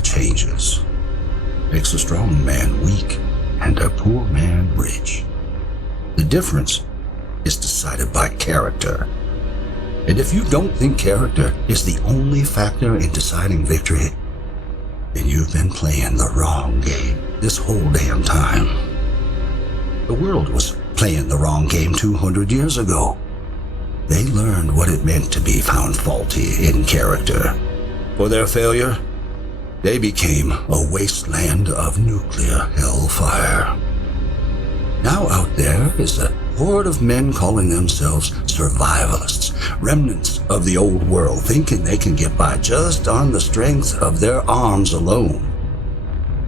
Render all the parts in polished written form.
never changes. Makes a strong man weak and a poor man rich. The difference is decided by character. And if you don't think character is the only factor in deciding victory, then you've been playing the wrong game this whole damn time. The world was playing the wrong game 200 years ago. They learned what it meant to be found faulty in character. For their failure, they became a wasteland of nuclear hellfire. Now out there is a horde of men calling themselves survivalists, remnants of the old world, thinking they can get by just on the strength of their arms alone.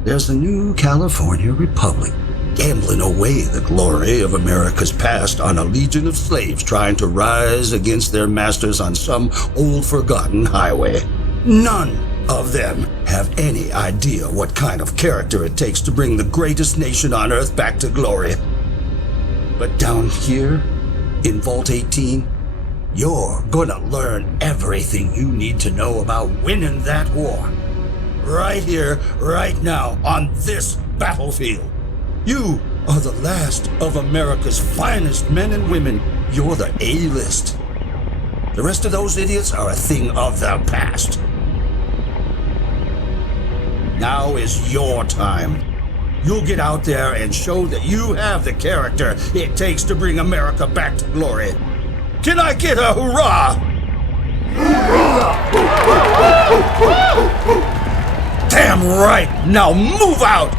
There's a new California Republic, gambling away the glory of America's past on a legion of slaves trying to rise against their masters on some old forgotten highway. None of them have any idea what kind of character it takes to bring the greatest nation on earth back to glory. But down here, in Vault 18, you're gonna learn everything you need to know about winning that war. Right here, right now, on this battlefield. You are the last of America's finest men and women. You're the A-list. The rest of those idiots are a thing of the past. Now is your time. You'll get out there and show that you have the character it takes to bring America back to glory. Can I get a hurrah? Damn right! Now move out!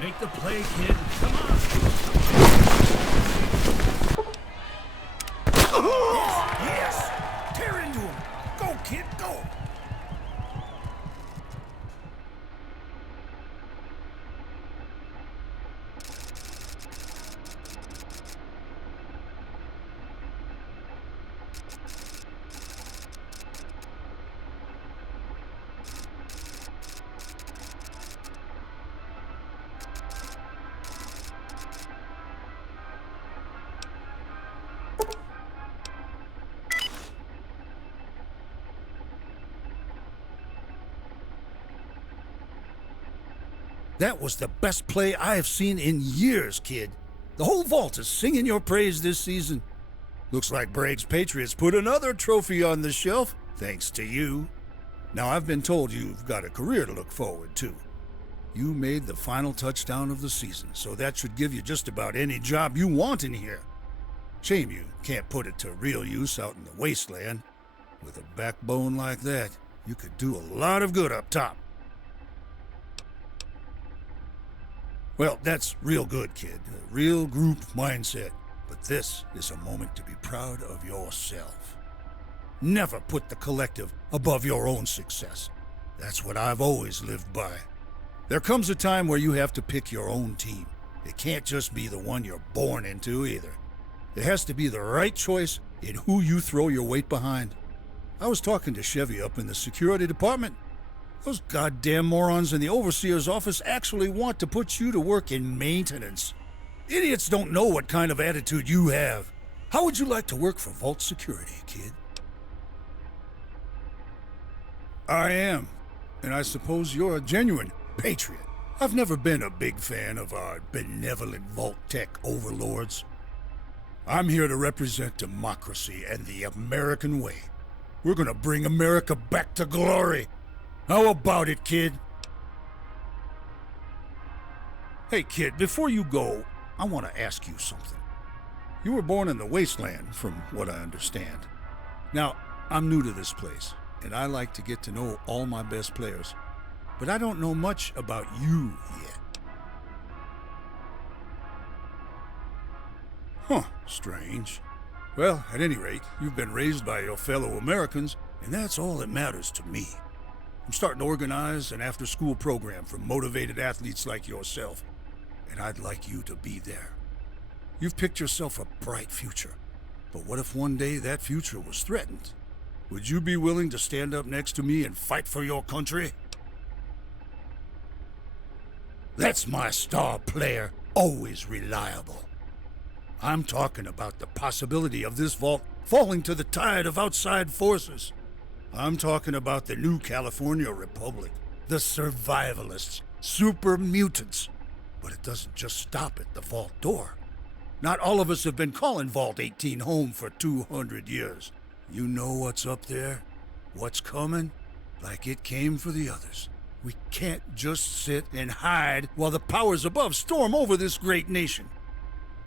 Make the play, kid. Come on. Yes. Tear into him. Go, kid, go. That was the best play I have seen in years, kid. The whole vault is singing your praise this season. Looks like Bragg's Patriots put another trophy on the shelf, thanks to you. Now, I've been told you've got a career to look forward to. You made the final touchdown of the season, so that should give you just about any job you want in here. Shame you can't put it to real use out in the wasteland. With a backbone like that, you could do a lot of good up top. Well, that's real good, kid. A real group mindset. But this is a moment to be proud of yourself. Never put the collective above your own success. That's what I've always lived by. There comes a time where you have to pick your own team. It can't just be the one you're born into either. It has to be the right choice in who you throw your weight behind. I was talking to Chevy up in the security department. Those goddamn morons in the overseer's office actually want to put you to work in maintenance. Idiots don't know what kind of attitude you have. How would you like to work for Vault Security, kid? I am, and I suppose you're a genuine patriot. I've never been a big fan of our benevolent Vault Tech overlords. I'm here to represent democracy and the American way. We're gonna bring America back to glory. How about it, kid? Hey, kid, before you go, I want to ask you something. You were born in the wasteland, from what I understand. Now, I'm new to this place, and I like to get to know all my best players. But I don't know much about you yet. Huh, strange. Well, at any rate, you've been raised by your fellow Americans, and that's all that matters to me. I'm starting to organize an after-school program for motivated athletes like yourself, and I'd like you to be there. You've picked yourself a bright future, but what if one day that future was threatened? Would you be willing to stand up next to me and fight for your country? That's my star player, always reliable. I'm talking about the possibility of this vault falling to the tide of outside forces. I'm talking about the new California Republic, the survivalists, super mutants. But it doesn't just stop at the vault door. Not all of us have been calling Vault 18 home for 200 years. You know what's up there? What's coming? Like it came for the others. We can't just sit and hide while the powers above storm over this great nation.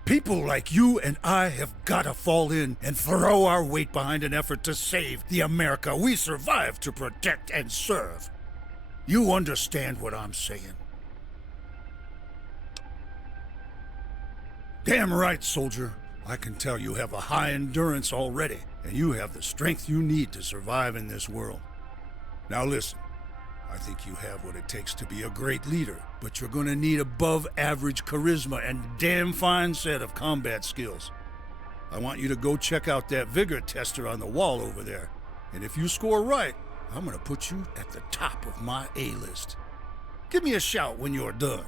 People like you and I have got to fall in and throw our weight behind an effort to save the America we survived to protect and serve. You understand what I'm saying? Damn right, soldier. I can tell you have a high endurance already, and you have the strength you need to survive in this world. Now listen, I think you have what it takes to be a great leader, but you're gonna need above average charisma and a damn fine set of combat skills. I want you to go check out that vigor tester on the wall over there, and if you score right, I'm gonna put you at the top of my A-list. Give me a shout when you're done.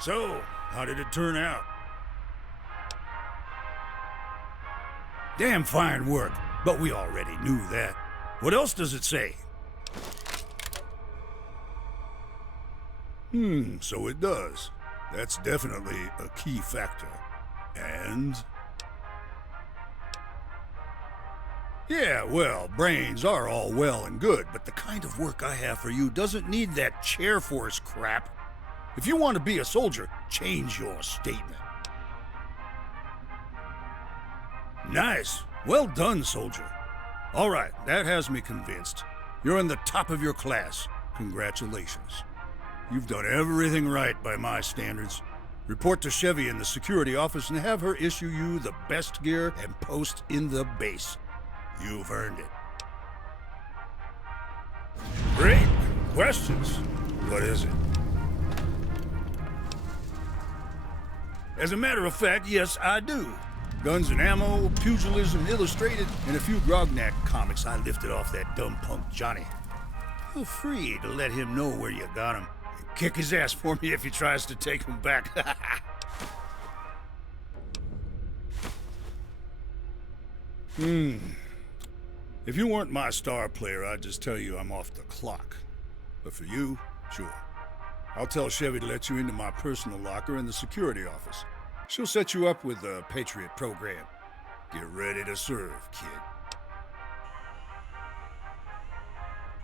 So, how did it turn out? Damn fine work, but we already knew that. What else does it say? So it does. That's definitely a key factor. And? Yeah, well, brains are all well and good, but the kind of work I have for you doesn't need that chair force crap. If you want to be a soldier, change your statement. Nice. Well done, soldier. All right, that has me convinced. You're in the top of your class. Congratulations. You've done everything right by my standards. Report to Chevy in the security office and have her issue you the best gear and post in the base. You've earned it. Great. Questions? What is it? As a matter of fact, yes, I do. Guns and Ammo, Pugilism Illustrated, and a few Grognak comics I lifted off that dumb punk Johnny. feel free to let him know where you got him. And kick his ass for me if he tries to take him back. If you weren't my star player, I'd just tell you I'm off the clock. But for you, sure. I'll tell Chevy to let you into my personal locker in the security office. She'll set you up with the Patriot program. Get ready to serve, kid.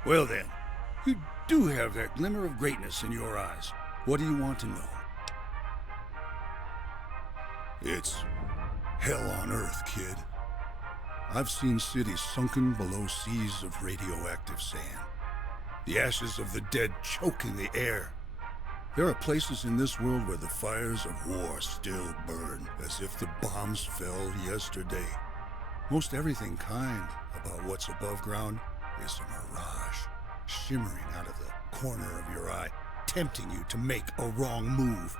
Well then, you do have that glimmer of greatness in your eyes. What do you want to know? It's hell on earth, kid. I've seen cities sunken below seas of radioactive sand. The ashes of the dead choking the air. There are places in this world where the fires of war still burn, as if the bombs fell yesterday. Most everything kind about what's above ground is a mirage, shimmering out of the corner of your eye, tempting you to make a wrong move.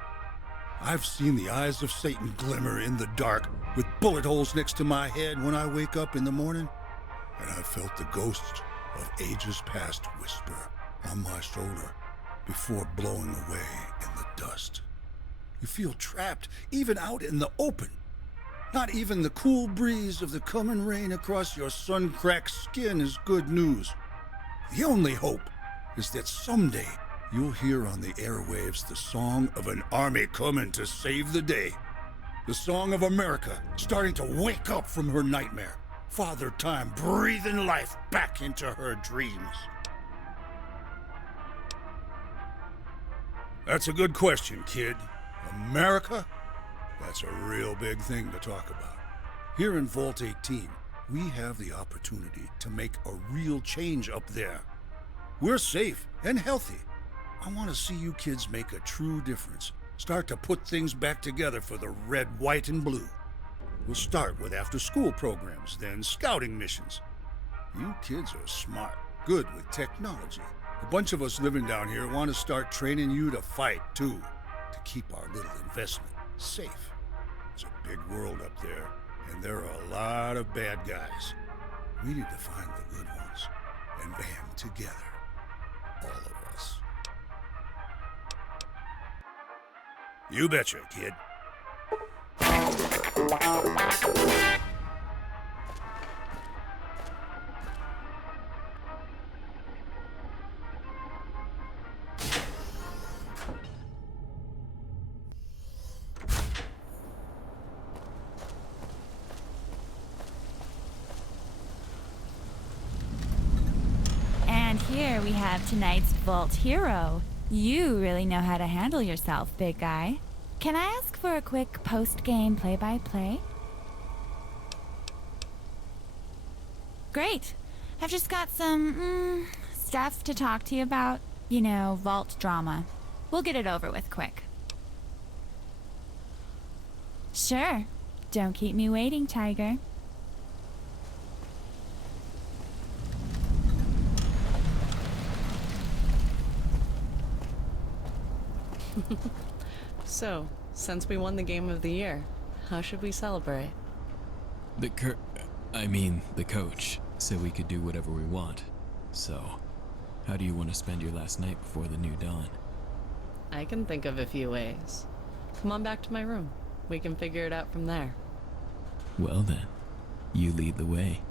I've seen the eyes of Satan glimmer in the dark, with bullet holes next to my head when I wake up in the morning, and I've felt the ghosts of ages past whisper on my shoulder before blowing away in the dust. You feel trapped, even out in the open. Not even the cool breeze of the coming rain across your sun-cracked skin is good news. The only hope is that someday you'll hear on the airwaves the song of an army coming to save the day. The song of America starting to wake up from her nightmare. Father Time breathing life back into her dreams. That's a good question, kid. America? That's a real big thing to talk about. Here in Vault 18, we have the opportunity to make a real change up there. We're safe and healthy. I want to see you kids make a true difference. Start to put things back together for the red, white, and blue. We'll start with after-school programs, then scouting missions. You kids are smart, good with technology. A bunch of us living down here want to start training you to fight, too, to keep our little investment safe. It's a big world up there, and there are a lot of bad guys. We need to find the good ones and band together, all of us. You betcha, kid. And here we have tonight's Vault Hero. You really know how to handle yourself, big guy. Can I ask for a quick post-game play-by-play? Great. I've just got some, stuff to talk to you about. You know, Vault drama. We'll get it over with quick. Sure. Don't keep me waiting, Tiger. So, since we won the game of the year, how should we celebrate? The coach said we could do whatever we want. So, how do you want to spend your last night before the new dawn? I can think of a few ways. Come on back to my room. We can figure it out from there. Well then, you lead the way.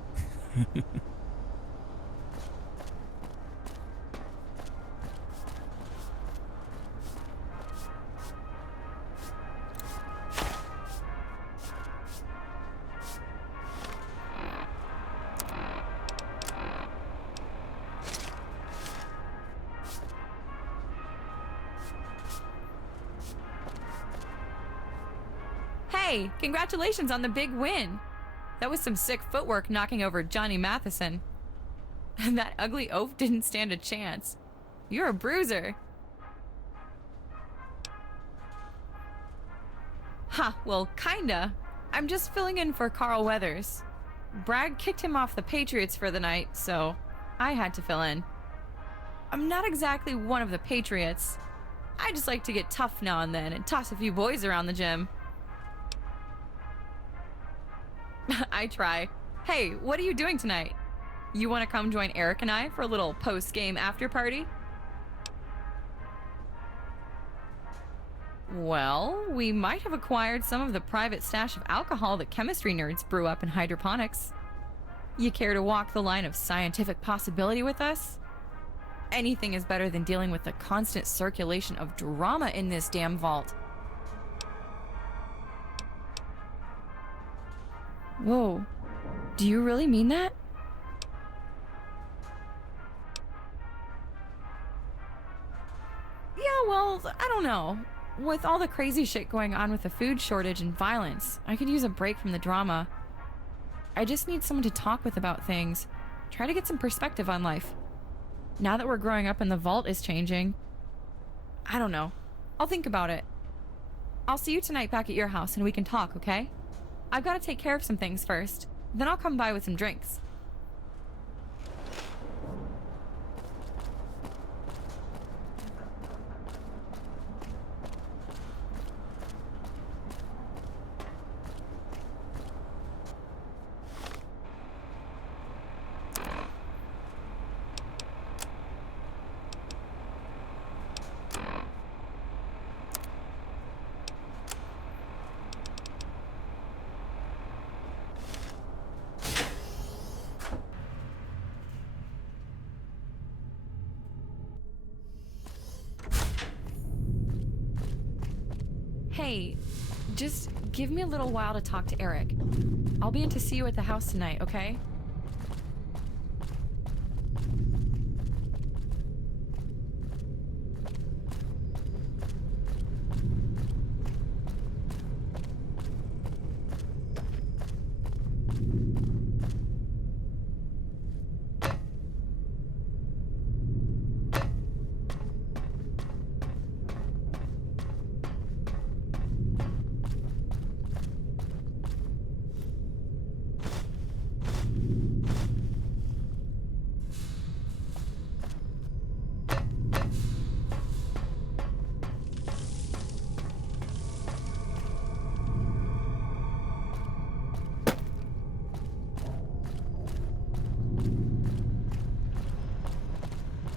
Hey, congratulations on the big win. That was some sick footwork knocking over Johnny Matheson. And that ugly oaf didn't stand a chance. You're a bruiser. Huh, well, kinda. I'm just filling in for Carl Weathers. Bragg kicked him off the Patriots for the night, so I had to fill in. I'm not exactly one of the Patriots. I just like to get tough now and then and toss a few boys around the gym. I try. Hey, what are you doing tonight? You want to come join Eric and I for a little post-game after party? Well, we might have acquired some of the private stash of alcohol that chemistry nerds brew up in hydroponics. You care to walk the line of scientific possibility with us? Anything is better than dealing with the constant circulation of drama in this damn vault. Whoa, do you really mean that? Yeah, well, I don't know. With all the crazy shit going on with the food shortage and violence, I could use a break from the drama. I just need someone to talk with about things. Try to get some perspective on life. Now that we're growing up and the vault is changing, I don't know. I'll think about it. I'll see you tonight back at your house and we can talk, okay? I've got to take care of some things first. Then I'll come by with some drinks. Hey, just give me a little while to talk to Eric. I'll be in to see you at the house tonight, okay?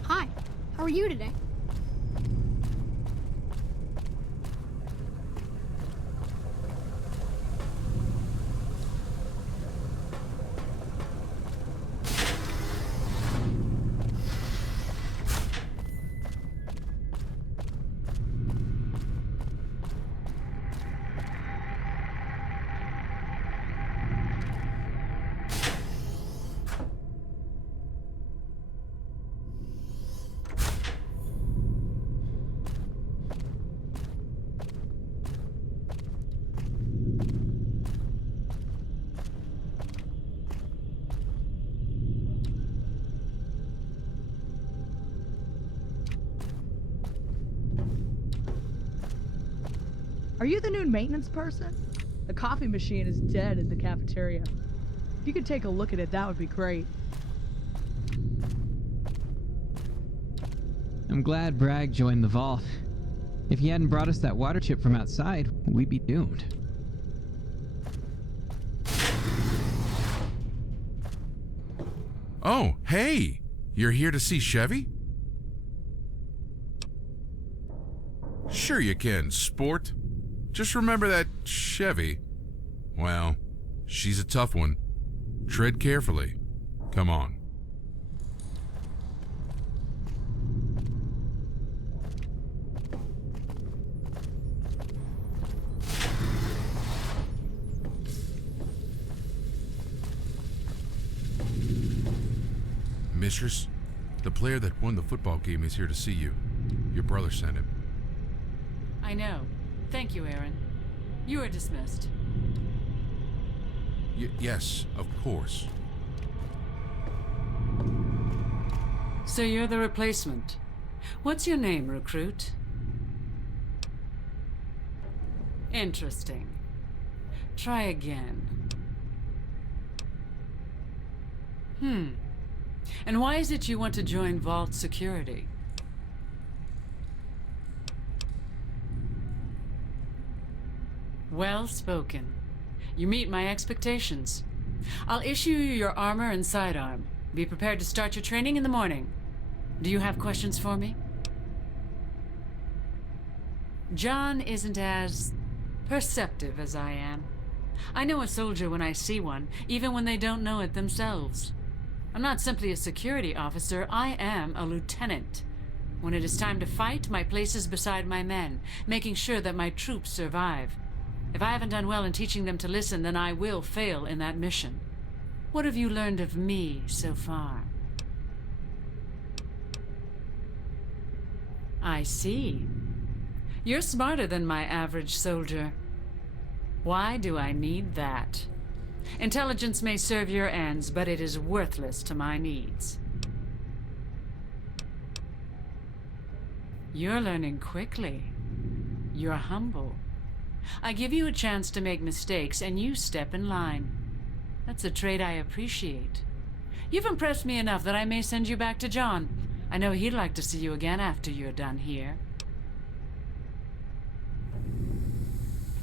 Hi, how are you today? Are you the new maintenance person? The coffee machine is dead in the cafeteria. If you could take a look at it, that would be great. I'm glad Bragg joined the vault. If he hadn't brought us that water chip from outside, we'd be doomed. Oh, hey! You're here to see Chevy? Sure you can, sport. Just remember that Chevy. Well, she's a tough one. Tread carefully. Come on. Mistress, the player that won the football game is here to see you. Your brother sent him. I know. Thank you, Aaron. You are dismissed. Yes, of course. So you're the replacement. What's your name, recruit? Interesting. Try again. And why is it you want to join Vault Security? Well spoken. You meet my expectations. I'll issue you your armor and sidearm. Be prepared to start your training in the morning. Do you have questions for me? John isn't as perceptive as I am. I know a soldier when I see one, even when they don't know it themselves. I'm not simply a security officer, I am a lieutenant. When it is time to fight, my place is beside my men, making sure that my troops survive. If I haven't done well in teaching them to listen, then I will fail in that mission. What have you learned of me so far? I see. You're smarter than my average soldier. Why do I need that? Intelligence may serve your ends, but it is worthless to my needs. You're learning quickly. You're humble. I give you a chance to make mistakes, and you step in line. That's a trait I appreciate. You've impressed me enough that I may send you back to John. I know he'd like to see you again after you're done here.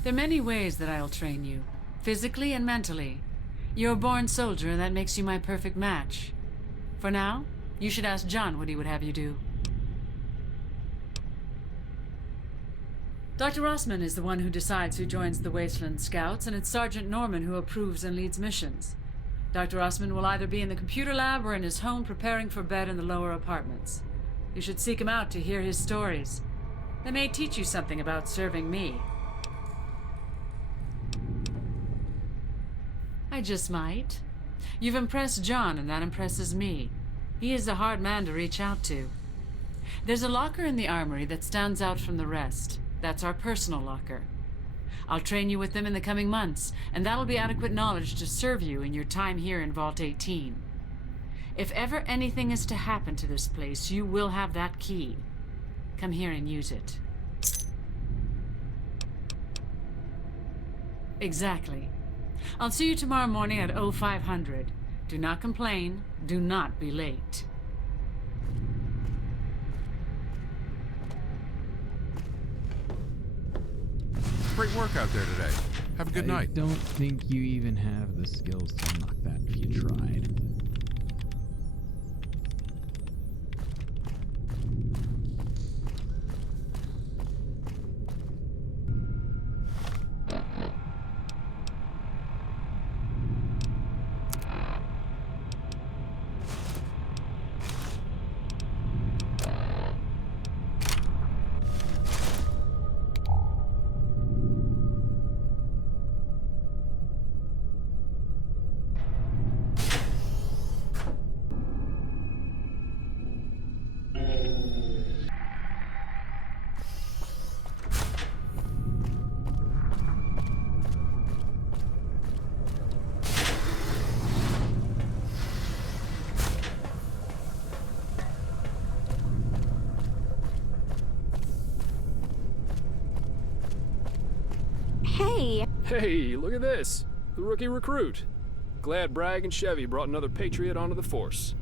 There are many ways that I'll train you, physically and mentally. You're a born soldier, and that makes you my perfect match. For now, you should ask John what he would have you do. Dr. Rossman is the one who decides who joins the Wasteland Scouts, and it's Sergeant Norman who approves and leads missions. Dr. Rossman will either be in the computer lab or in his home preparing for bed in the lower apartments. You should seek him out to hear his stories. They may teach you something about serving me. I just might. You've impressed John, and that impresses me. He is a hard man to reach out to. There's a locker in the armory that stands out from the rest. That's our personal locker. I'll train you with them in the coming months, and that'll be adequate knowledge to serve you in your time here in Vault 18. If ever anything is to happen to this place, you will have that key. Come here and use it. Exactly. I'll see you tomorrow morning at 0500. Do not complain. Do not be late. Great work out there today. Have a good night. I don't think you even have the skills to unlock that if you tried. Hey! Hey, look at this. The rookie recruit. Glad Bragg and Chevy brought another patriot onto the force.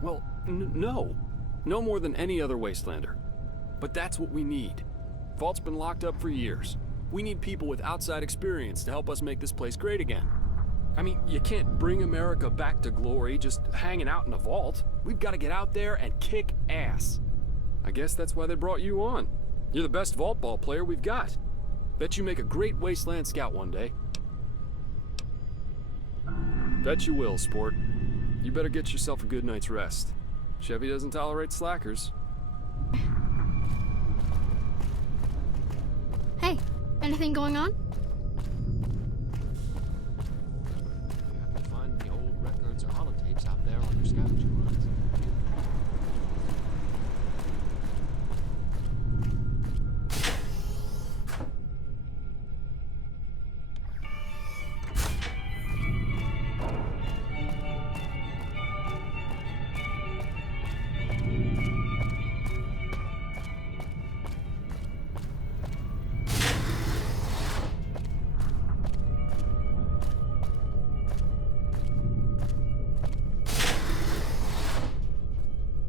Well, no. No more than any other Wastelander. But that's what we need. Vault's been locked up for years. We need people with outside experience to help us make this place great again. I mean, you can't bring America back to glory just hanging out in a vault. We've got to get out there and kick ass. I guess that's why they brought you on. You're the best vault ball player we've got. Bet you make a great Wasteland Scout one day. Bet you will, sport. You better get yourself a good night's rest. Chevy doesn't tolerate slackers. Hey, anything going on? You have to find the old records or holotapes out there on your scavenging runs.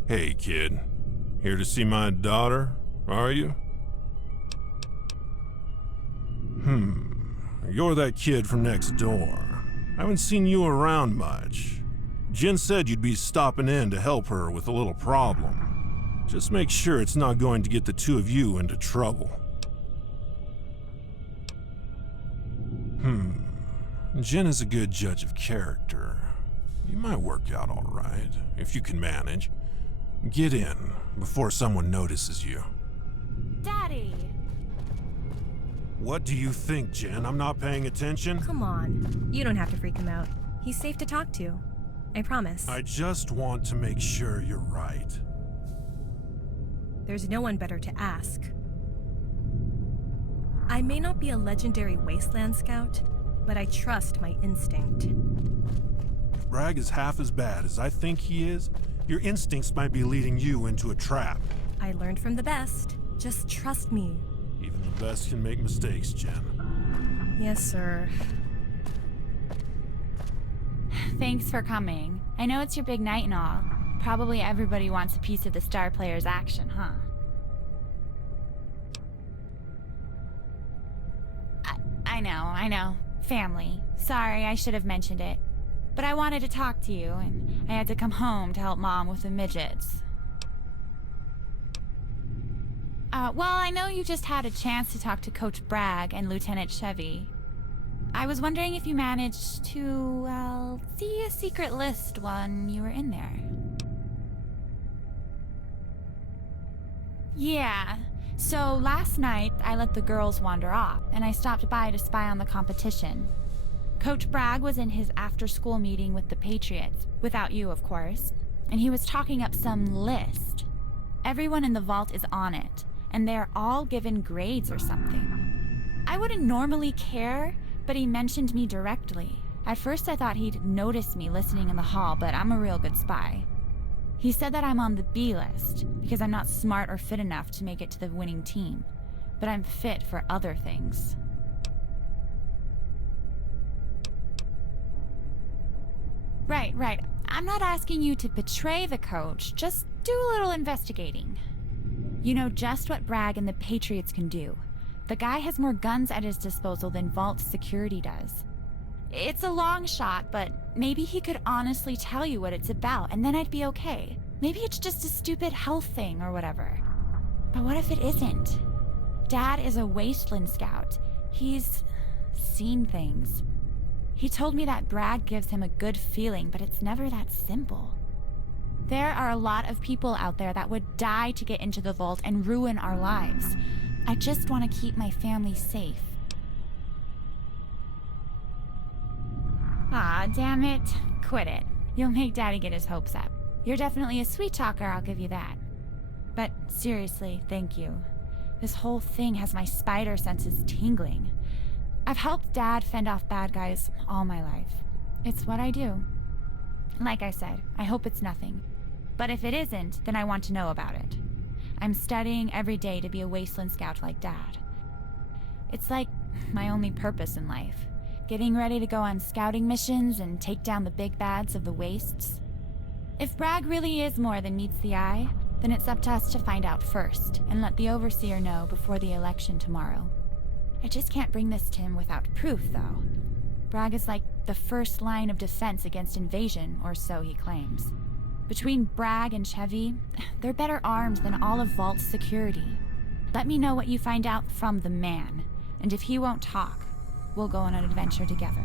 Hey, kid. Here to see my daughter, are you? You're that kid from next door. I haven't seen you around much. Jen said you'd be stopping in to help her with a little problem. Just make sure it's not going to get the two of you into trouble. Jen is a good judge of character. You might work out all right, if you can manage. Get in before someone notices you. Daddy! What do you think, Jen? I'm not paying attention? Come on. You don't have to freak him out. He's safe to talk to. I promise. I just want to make sure you're right. There's no one better to ask. I may not be a legendary wasteland scout, but I trust my instinct. If Bragg is half as bad as I think he is, your instincts might be leading you into a trap. I learned from the best. Just trust me. Even the best can make mistakes, Jen. Yes, sir. Thanks for coming. I know it's your big night and all. Probably everybody wants a piece of the star player's action, huh? I know. Family. Sorry, I should have mentioned it. But I wanted to talk to you, and I had to come home to help Mom with the midgets. Well, I know you just had a chance to talk to Coach Bragg and Lieutenant Chevy. I was wondering if you managed to, see a secret list when you were in there. Yeah. So last night, I let the girls wander off, and I stopped by to spy on the competition. Coach Bragg was in his after-school meeting with the Patriots, without you, of course, and he was talking up some list. Everyone in the vault is on it, and they're all given grades or something. I wouldn't normally care, but he mentioned me directly. At first I thought he'd noticed me listening in the hall, but I'm a real good spy. He said that I'm on the B list, because I'm not smart or fit enough to make it to the winning team, but I'm fit for other things. Right. I'm not asking you to betray the coach, just do a little investigating. You know just what Bragg and the Patriots can do. The guy has more guns at his disposal than Vault Security does. It's a long shot, but maybe he could honestly tell you what it's about, and then I'd be okay. Maybe it's just a stupid health thing or whatever. But what if it isn't? Dad is a wasteland scout. He's seen things. He told me that Bragg gives him a good feeling, but it's never that simple. There are a lot of people out there that would die to get into the vault and ruin our lives. I just want to keep my family safe. Aw, damn it. Quit it. You'll make Daddy get his hopes up. You're definitely a sweet talker, I'll give you that. But seriously, thank you. This whole thing has my spider senses tingling. I've helped Dad fend off bad guys all my life. It's what I do. Like I said, I hope it's nothing. But if it isn't, then I want to know about it. I'm studying every day to be a wasteland scout like Dad. It's like my only purpose in life. Getting ready to go on scouting missions and take down the big bads of the wastes. If Bragg really is more than meets the eye, then it's up to us to find out first and let the Overseer know before the election tomorrow. I just can't bring this to him without proof, though. Bragg is like the first line of defense against invasion, or so he claims. Between Bragg and Chevy, they're better armed than all of Vault Security. Let me know what you find out from the man, and if he won't talk, we'll go on an adventure together.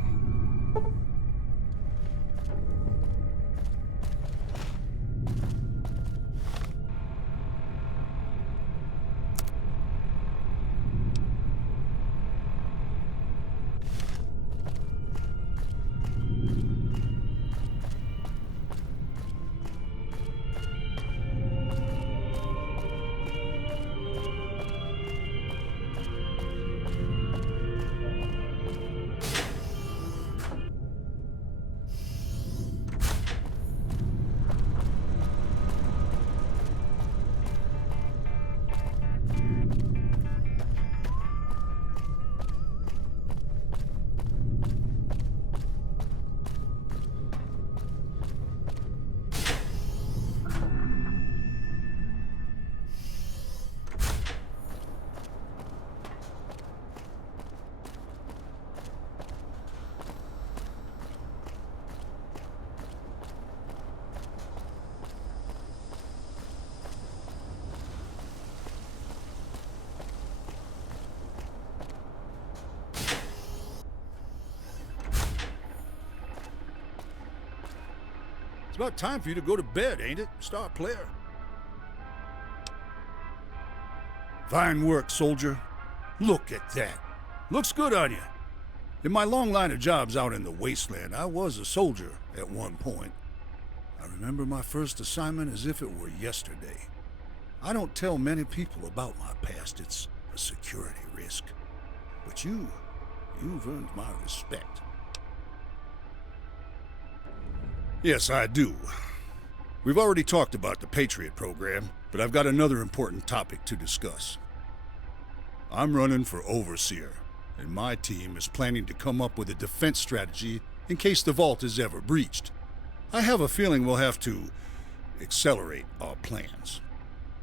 It's about time for you to go to bed, ain't it, star player? Fine work, soldier. Look at that. Looks good on you. In my long line of jobs out in the wasteland, I was a soldier at one point. I remember my first assignment as if it were yesterday. I don't tell many people about my past. It's a security risk. But you've earned my respect. Yes, I do. We've already talked about the Patriot program, but I've got another important topic to discuss. I'm running for Overseer, and my team is planning to come up with a defense strategy in case the vault is ever breached. I have a feeling we'll have to accelerate our plans.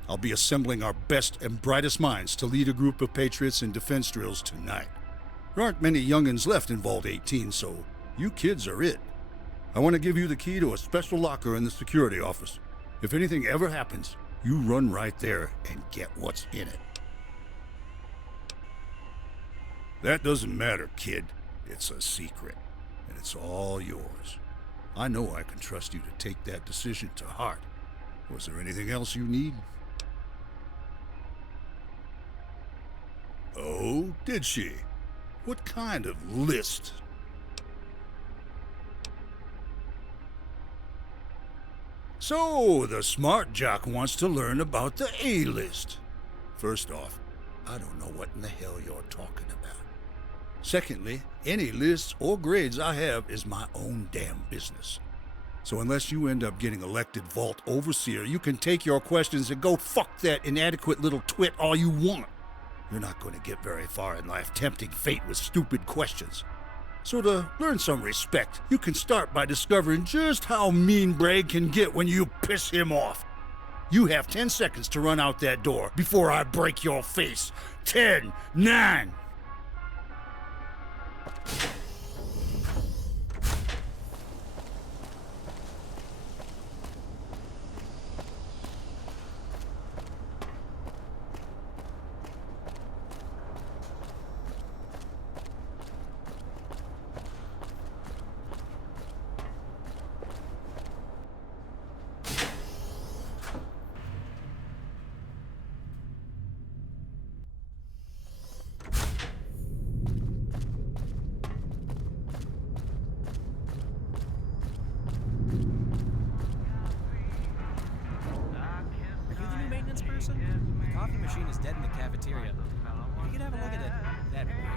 I'll be assembling our best and brightest minds to lead a group of Patriots in defense drills tonight. There aren't many youngins left in Vault 18, so you kids are it. I want to give you the key to a special locker in the security office. If anything ever happens, you run right there and get what's in it. That doesn't matter, kid. It's a secret, and it's all yours. I know I can trust you to take that decision to heart. Was there anything else you need? Oh, did she? What kind of list? So, the smart jock wants to learn about the A-list. First off, I don't know what in the hell you're talking about. Secondly, any lists or grades I have is my own damn business. So unless you end up getting elected Vault Overseer, you can take your questions and go fuck that inadequate little twit all you want. You're not going to get very far in life tempting fate with stupid questions. So to learn some respect, you can start by discovering just how mean Bragg can get when you piss him off. You have 10 seconds to run out that door before I break your face. 10, 9... The coffee machine is dead in the cafeteria. You could have a look at it. That'd be great.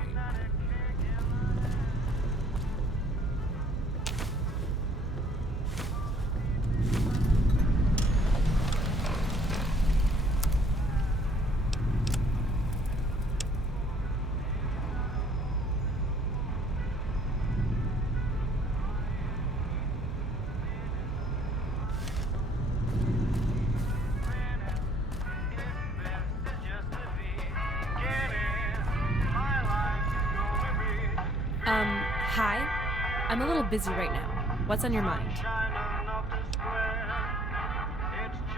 Hi. I'm a little busy right now. What's on your mind?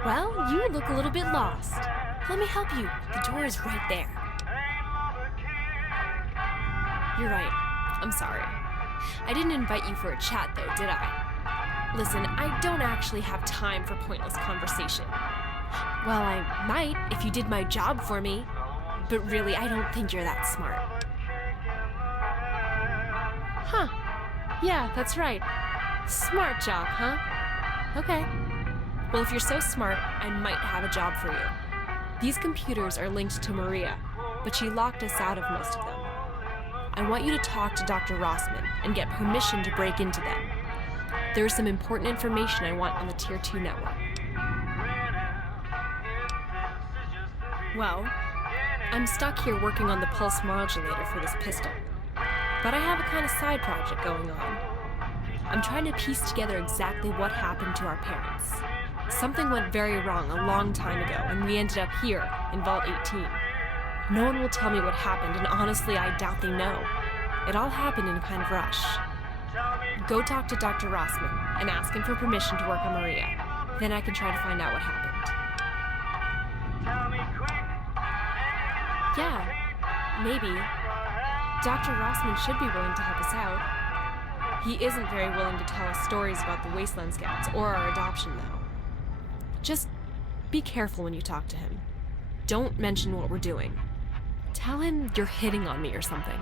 Well, you look a little bit lost. Let me help you. The door is right there. You're right. I'm sorry. I didn't invite you for a chat, though, did I? Listen, I don't actually have time for pointless conversation. Well, I might if you did my job for me, but really, I don't think you're that smart. Huh. Yeah, that's right. Smart job, huh? Okay. Well, if you're so smart, I might have a job for you. These computers are linked to Maria, but she locked us out of most of them. I want you to talk to Dr. Rossman and get permission to break into them. There is some important information I want on the Tier 2 network. Well, I'm stuck here working on the pulse modulator for this pistol. But I have a kind of side project going on. I'm trying to piece together exactly what happened to our parents. Something went very wrong a long time ago, and we ended up here, in Vault 18. No one will tell me what happened, and honestly, I doubt they know. It all happened in a kind of rush. Go talk to Dr. Rossman, and ask him for permission to work on Maria. Then I can try to find out what happened. Yeah, maybe. Dr. Rossman should be willing to help us out. He isn't very willing to tell us stories about the Wasteland Scouts or our adoption, though. Just be careful when you talk to him. Don't mention what we're doing. Tell him you're hitting on me or something.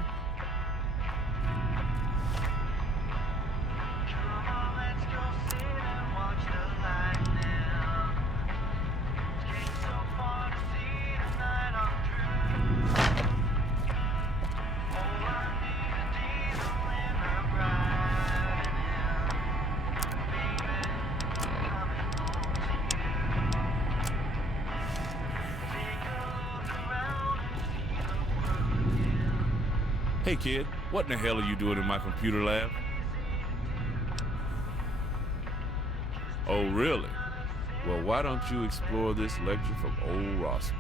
Hey kid, what in the hell are you doing in my computer lab? Oh really? Well, why don't you explore this lecture from old Rossman?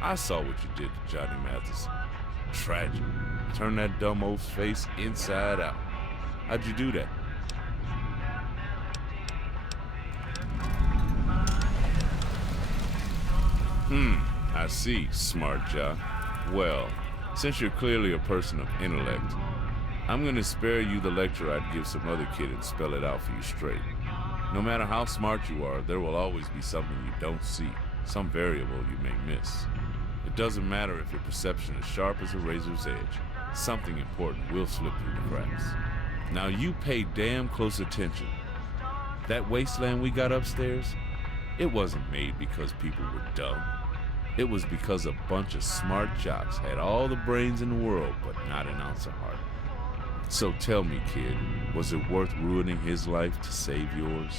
I saw what you did to Johnny Matheson. Tragic. Turn that dumb oaf's face inside out. How'd you do that? I see, smart John. Well, since you're clearly a person of intellect, I'm gonna spare you the lecture I'd give some other kid and spell it out for you straight. No matter how smart you are, there will always be something you don't see, some variable you may miss. It doesn't matter if your perception is sharp as a razor's edge. Something important will slip through the cracks. Now you pay damn close attention. That wasteland we got upstairs, it wasn't made because people were dumb. It was because a bunch of smart jocks had all the brains in the world, but not an ounce of heart. So tell me, kid, was it worth ruining his life to save yours?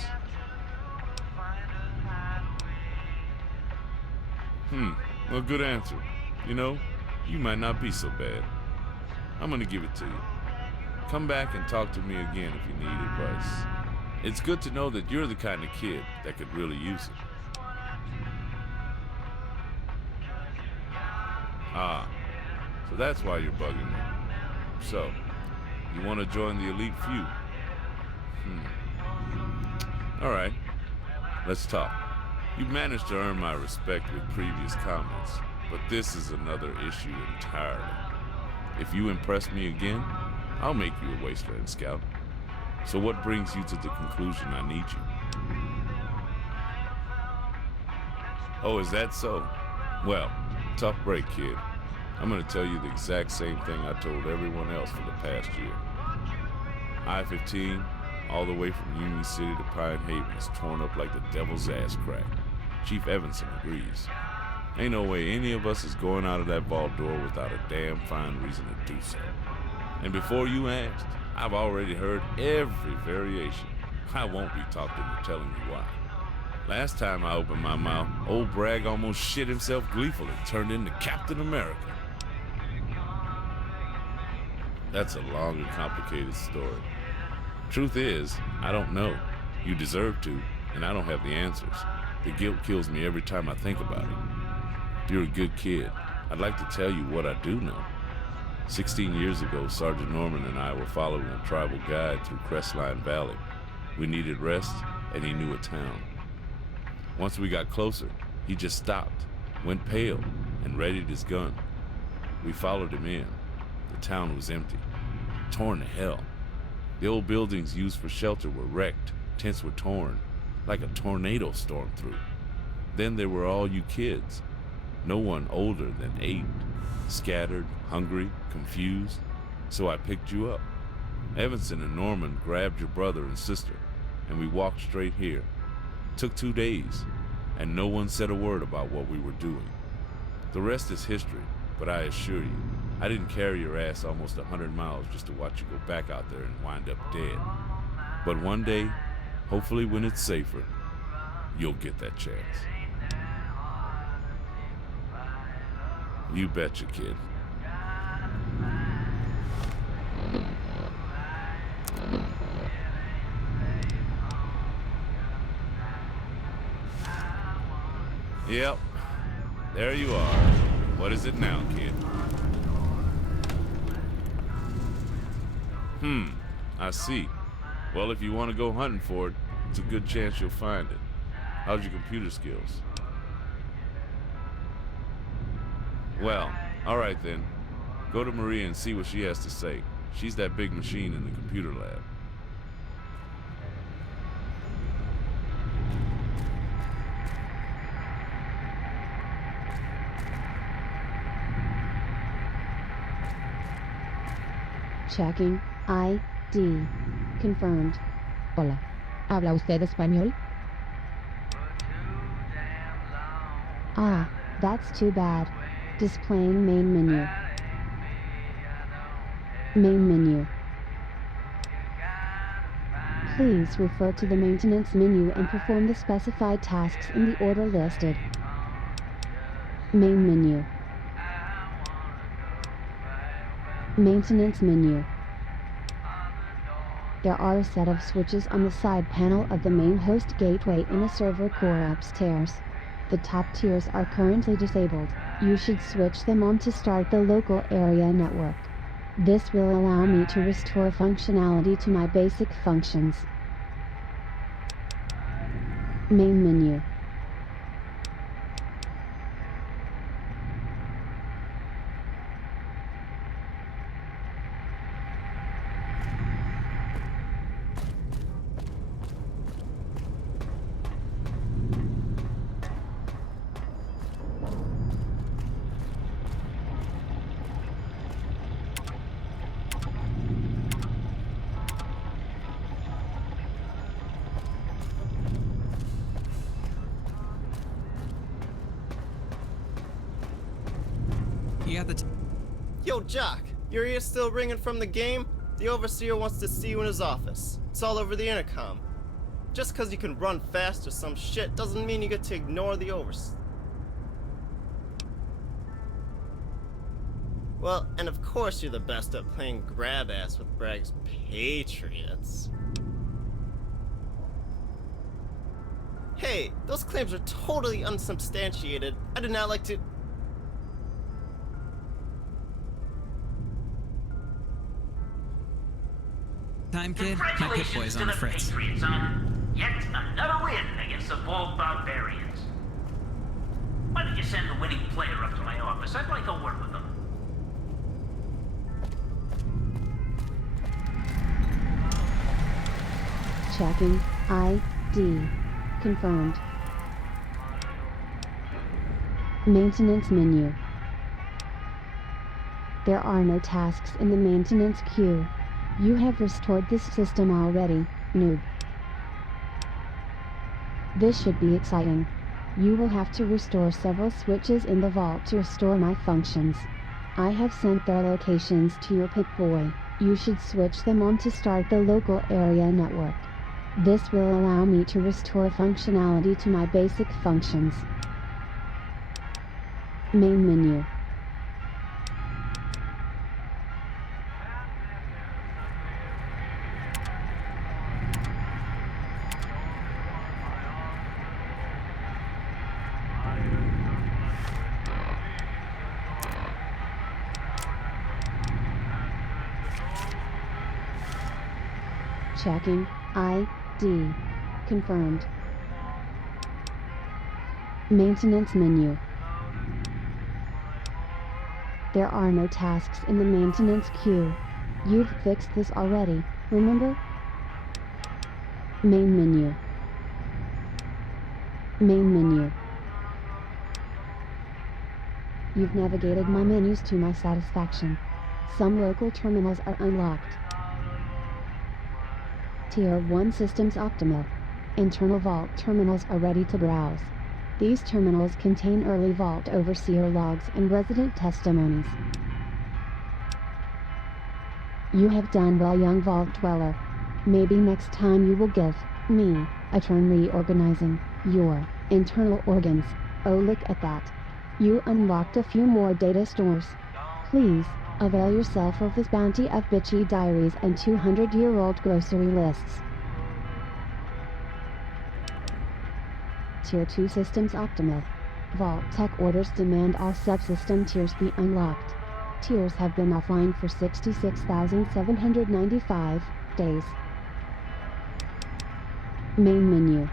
Well, good answer. You know, you might not be so bad. I'm gonna give it to you. Come back and talk to me again if you need advice. It's good to know that you're the kind of kid that could really use it. Ah, so that's why you're bugging me. So, you want to join the elite few? All right, let's talk. You've managed to earn my respect with previous comments, but this is another issue entirely. If you impress me again, I'll make you a Wasteland Scout. So what brings you to the conclusion I need you? Oh, is that so? Well, tough break, kid. I'm gonna tell you the exact same thing I told everyone else for the past year. I-15, all the way from Union City to Pine Haven, is torn up like the devil's ass crack. Chief Evanson agrees. Ain't no way any of us is going out of that vault door without a damn fine reason to do so. And before you asked, I've already heard every variation. I won't be talked into telling you why. Last time I opened my mouth, old Bragg almost shit himself gleefully and turned into Captain America. That's a long and complicated story. Truth is, I don't know. You deserve to, and I don't have the answers. The guilt kills me every time I think about it. You're a good kid. I'd like to tell you what I do know. 16 years ago, Sergeant Norman and I were following a tribal guide through Crestline Valley. We needed rest, and he knew a town. Once we got closer, he just stopped, went pale, and readied his gun. We followed him in. The town was empty, torn to hell. The old buildings used for shelter were wrecked, tents were torn, like a tornado stormed through. Then there were all you kids, no one older than 8, scattered, hungry, confused, so I picked you up. Evanson and Norman grabbed your brother and sister, and we walked straight here. Took 2 days, and no one said a word about what we were doing. The rest is history, but I assure you, I didn't carry your ass almost 100 miles just to watch you go back out there and wind up dead. But one day, hopefully when it's safer, you'll get that chance. You betcha, kid. Yep, there you are. What is it now, kid? I see. Well, if you want to go hunting for it, it's a good chance you'll find it. How's your computer skills? Well, all right then. Go to Maria and see what she has to say. She's that big machine in the computer lab. Checking ID. Confirmed. Hola. ¿Habla usted español? Ah, that's too bad. Displaying main menu. Main menu. Please refer to the maintenance menu and perform the specified tasks in the order listed. Main menu. Maintenance menu. There are a set of switches on the side panel of the main host gateway in a server core upstairs. The top tiers are currently disabled. You should switch them on to start the local area network. This will allow me to restore functionality to my basic functions. Main menu. You got the Yo, Jock, your ear's still ringing from the game? The Overseer wants to see you in his office. It's all over the intercom. Just because you can run fast or some shit doesn't mean you get to ignore the Overseer. Well, and of course you're the best at playing grab-ass with Bragg's Patriots. Hey, those claims are totally unsubstantiated. I do not like to... Time, kid. My pit boy's on the fritz. Patriots on yet another win against the Vault Barbarians. Why don't you send the winning player up to my office? I'd like a word with him. Checking ID. Confirmed. Maintenance menu. There are no tasks in the maintenance queue. You have restored this system already, noob. This should be exciting. You will have to restore several switches in the vault to restore my functions. I have sent their locations to your Pip-Boy. You should switch them on to start the local area network. This will allow me to restore functionality to my basic functions. Main menu. Checking ID. Confirmed. Maintenance menu. There are no tasks in the maintenance queue. You've fixed this already, remember? Main menu. Main menu. You've navigated my menus to my satisfaction. Some local terminals are unlocked. Tier 1 systems optimal. Internal vault terminals are ready to browse. These terminals contain early vault overseer logs and resident testimonies. You have done well, young vault dweller. Maybe next time you will give me a turn reorganizing your internal organs. Oh, look at that. You unlocked a few more data stores. Please avail yourself of this bounty of bitchy diaries and 200-year-old grocery lists. Tier 2 systems optimal. Vault tech orders demand all subsystem tiers be unlocked. Tiers have been offline for 66,795 days. Main menu.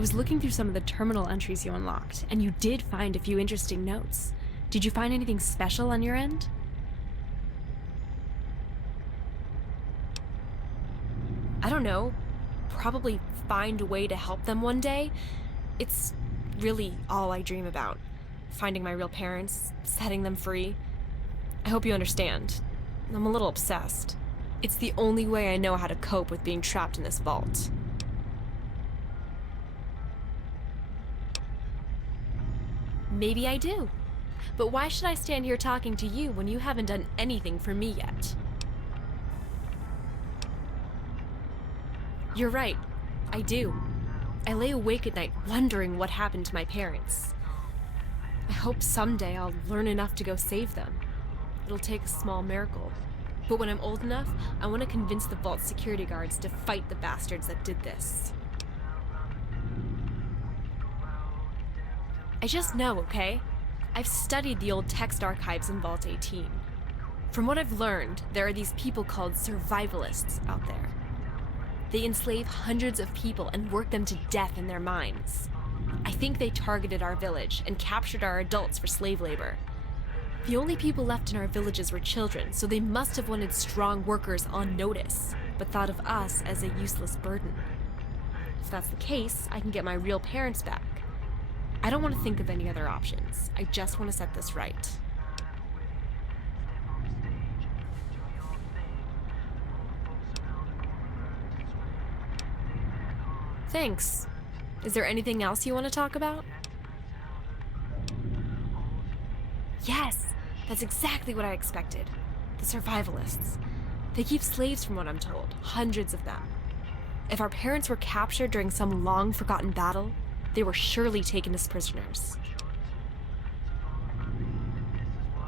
I was looking through some of the terminal entries you unlocked, and you did find a few interesting notes. Did you find anything special on your end? I don't know. Probably find a way to help them one day. It's really all I dream about. Finding my real parents, setting them free. I hope you understand. I'm a little obsessed. It's the only way I know how to cope with being trapped in this vault. Maybe I do. But why should I stand here talking to you when you haven't done anything for me yet? You're right. I do. I lay awake at night wondering what happened to my parents. I hope someday I'll learn enough to go save them. It'll take a small miracle. But when I'm old enough, I want to convince the vault security guards to fight the bastards that did this. I just know, okay? I've studied the old text archives in Vault 18. From what I've learned, there are these people called survivalists out there. They enslave hundreds of people and work them to death in their mines. I think they targeted our village and captured our adults for slave labor. The only people left in our villages were children, so they must have wanted strong workers on notice, but thought of us as a useless burden. If that's the case, I can get my real parents back. I don't want to think of any other options. I just want to set this right. Thanks. Is there anything else you want to talk about? Yes, that's exactly what I expected. The survivalists. They keep slaves from what I'm told, hundreds of them. If our parents were captured during some long-forgotten battle, they were surely taken as prisoners.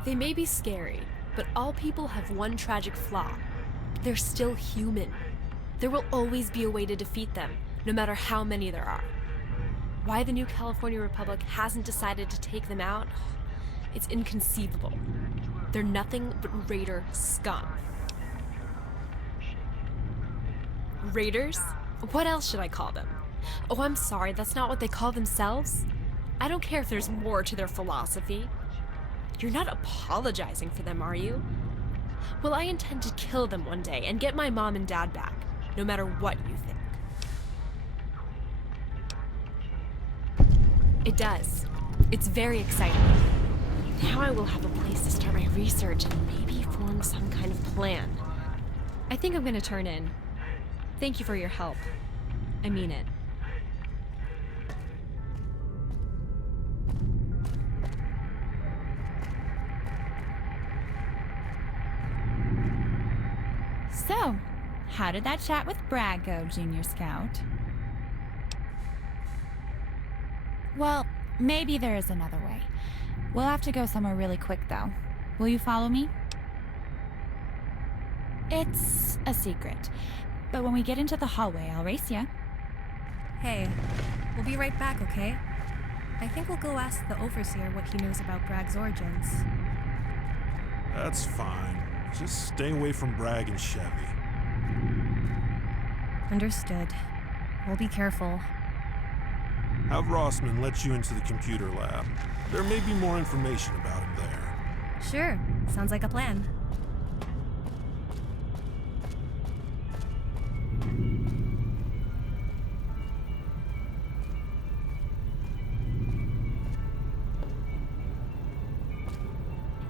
They may be scary, but all people have one tragic flaw. They're still human. There will always be a way to defeat them, no matter how many there are. Why the new California Republic hasn't decided to take them out, it's inconceivable. They're nothing but raider scum. Raiders? What else should I call them? Oh, I'm sorry, that's not what they call themselves? I don't care if there's more to their philosophy. You're not apologizing for them, are you? Well, I intend to kill them one day and get my mom and dad back, no matter what you think. It does. It's very exciting. Now I will have a place to start my research and maybe form some kind of plan. I think I'm gonna turn in. Thank you for your help. I mean it. So, how did that chat with Bragg go, Junior Scout? Well, maybe there is another way. We'll have to go somewhere really quick, though. Will you follow me? It's a secret, but when we get into the hallway, I'll race ya. Hey, we'll be right back, okay? I think we'll go ask the Overseer what he knows about Bragg's origins. That's fine. Just stay away from Bragg and Chevy. Understood. We'll be careful. Have Rossman let you into the computer lab. There may be more information about him there. Sure. Sounds like a plan.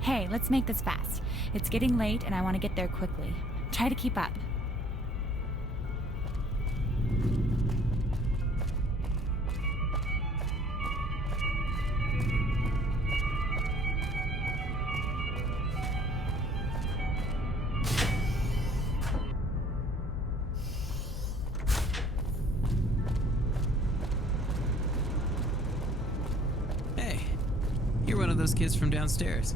Hey, let's make this fast. It's getting late and I want to get there quickly. Try to keep up. Hey, you're one of those kids from downstairs.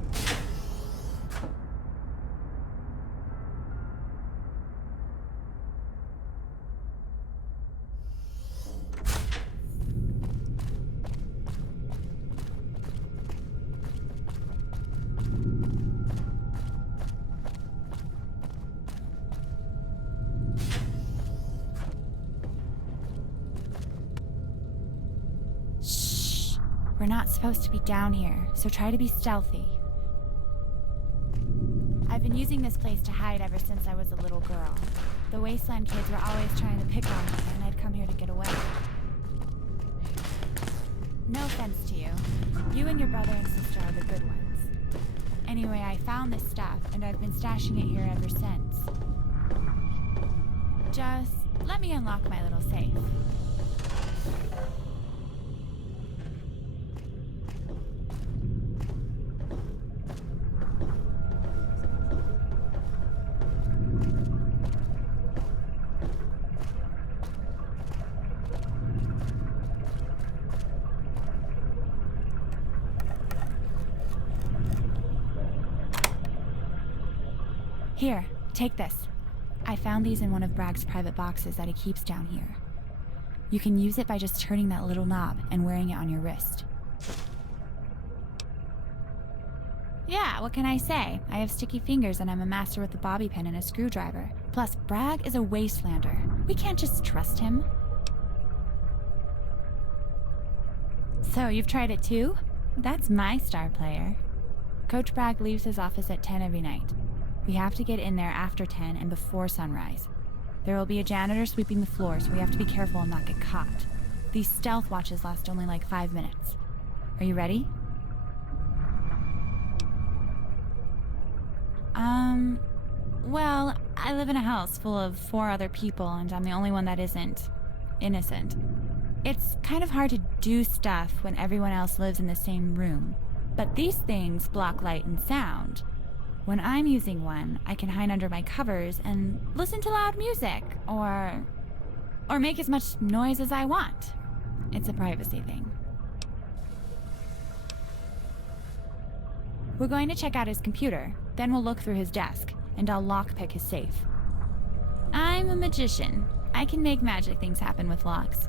We're not supposed to be down here, so try to be stealthy. I've been using this place to hide ever since I was a little girl. The Wasteland kids were always trying to pick on me, and I'd come here to get away. No offense to you. You and your brother and sister are the good ones. Anyway, I found this stuff, and I've been stashing it here ever since. Just let me unlock my little safe. Here, take this. I found these in one of Bragg's private boxes that he keeps down here. You can use it by just turning that little knob and wearing it on your wrist. Yeah, what can I say? I have sticky fingers and I'm a master with a bobby pin and a screwdriver. Plus, Bragg is a wastelander. We can't just trust him. So, you've tried it too? That's my star player. Coach Bragg leaves his office at 10 every night. We have to get in there after 10 and before sunrise. There will be a janitor sweeping the floor, so we have to be careful and not get caught. These stealth watches last only like 5 minutes. Are you ready? Well, I live in a house full of 4 other people, and I'm the only one that isn't innocent. It's kind of hard to do stuff when everyone else lives in the same room, but these things block light and sound. When I'm using one, I can hide under my covers and listen to loud music, or make as much noise as I want. It's a privacy thing. We're going to check out his computer, then we'll look through his desk, and I'll lockpick his safe. I'm a magician. I can make magic things happen with locks.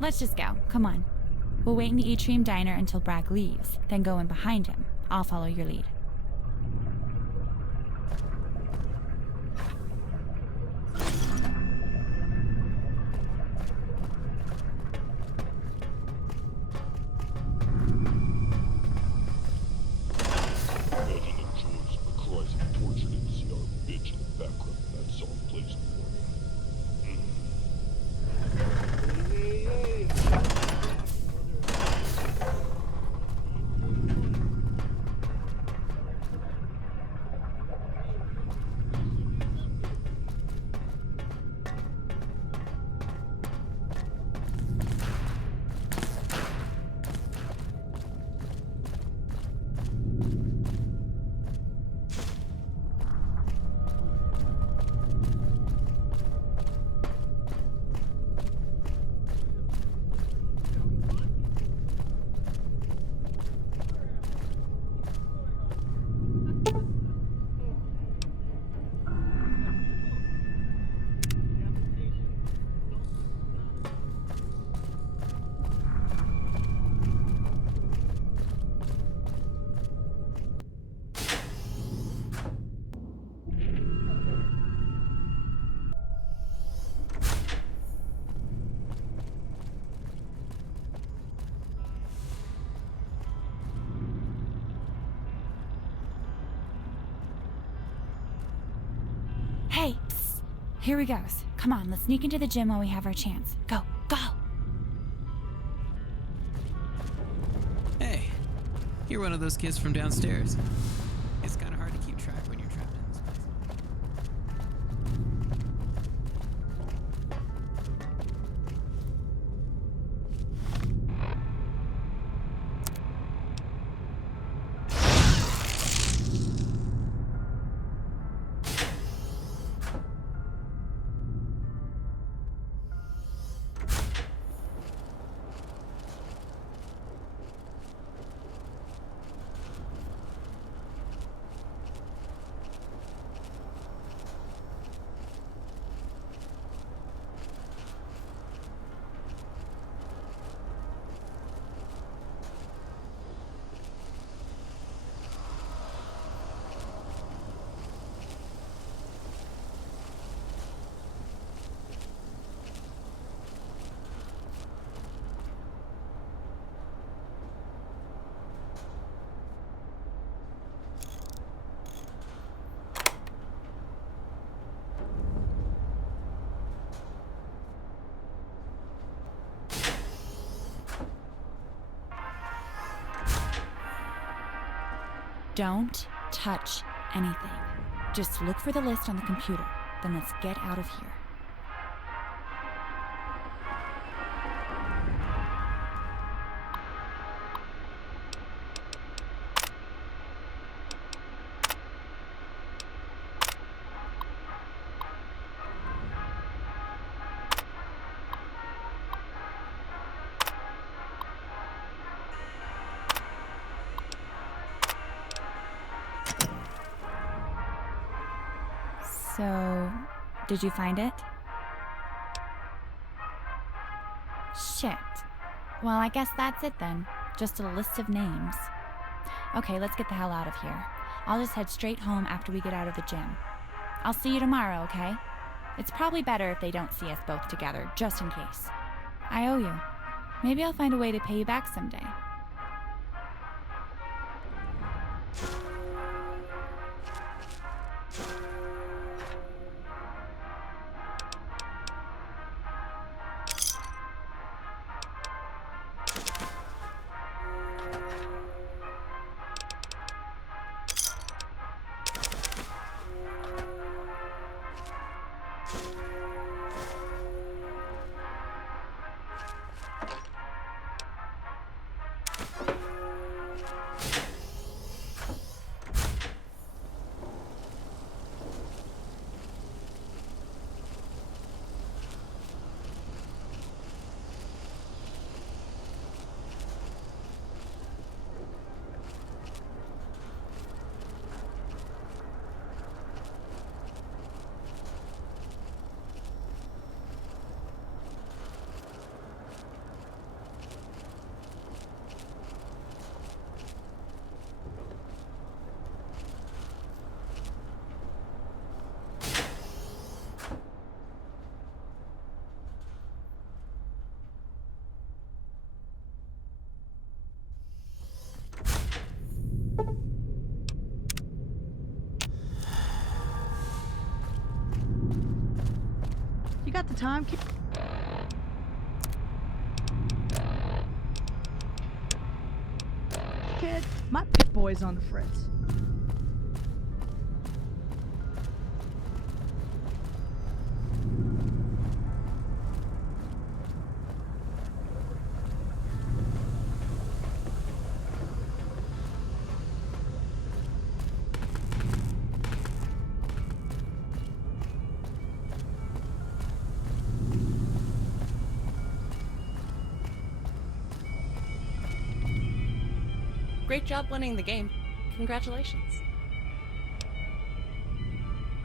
Let's just go, come on. We'll wait in the Atrium diner until Bragg leaves, then go in behind him. I'll follow your lead. Hey, psst. Here he goes. Come on, let's sneak into the gym while we have our chance. Go, go! Hey, you're one of those kids from downstairs. It's kind of hard to keep track when you're trapped in this place. Don't touch anything. Just look for the list on the computer. Then let's get out of here. So, did you find it? Shit. Well, I guess that's it then. Just a list of names. Okay, let's get the hell out of here. I'll just head straight home after we get out of the gym. I'll see you tomorrow, okay? It's probably better if they don't see us both together, just in case. I owe you. Maybe I'll find a way to pay you back someday. You got the time, kid? Kid, my pit boy's on the fritz. Great job winning the game. Congratulations.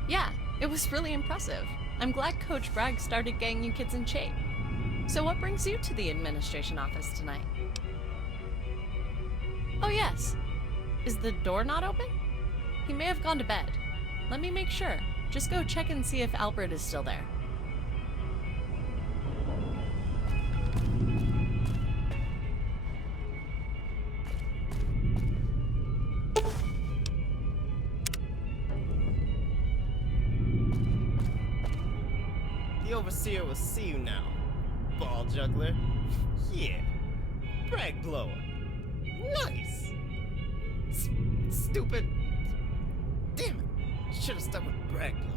Yeah, it was really impressive. I'm glad Coach Bragg started getting you kids in shape. So what brings you to the administration office tonight? Oh yes. Is the door not open? He may have gone to bed. Let me make sure. Just go check and see if Albert is still there. The Overseer will see you now, ball juggler. Yeah, brag blower. Nice. Stupid. Damn it. Should have stuck with brag blower.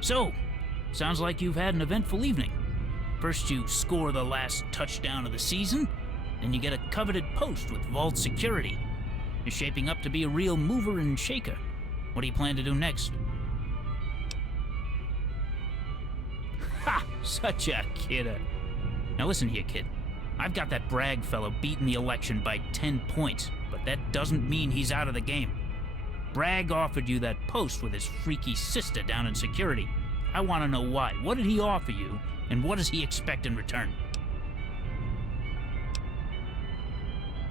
So, sounds like you've had an eventful evening. First you score the last touchdown of the season, then you get a coveted post with vault security. You're shaping up to be a real mover and shaker. What do you plan to do next? Ha! Such a kidder. Now listen here, kid. I've got that Bragg fellow beating the election by 10 points, but that doesn't mean he's out of the game. Bragg offered you that post with his freaky sister down in security. I want to know why. What did he offer you, and what does he expect in return?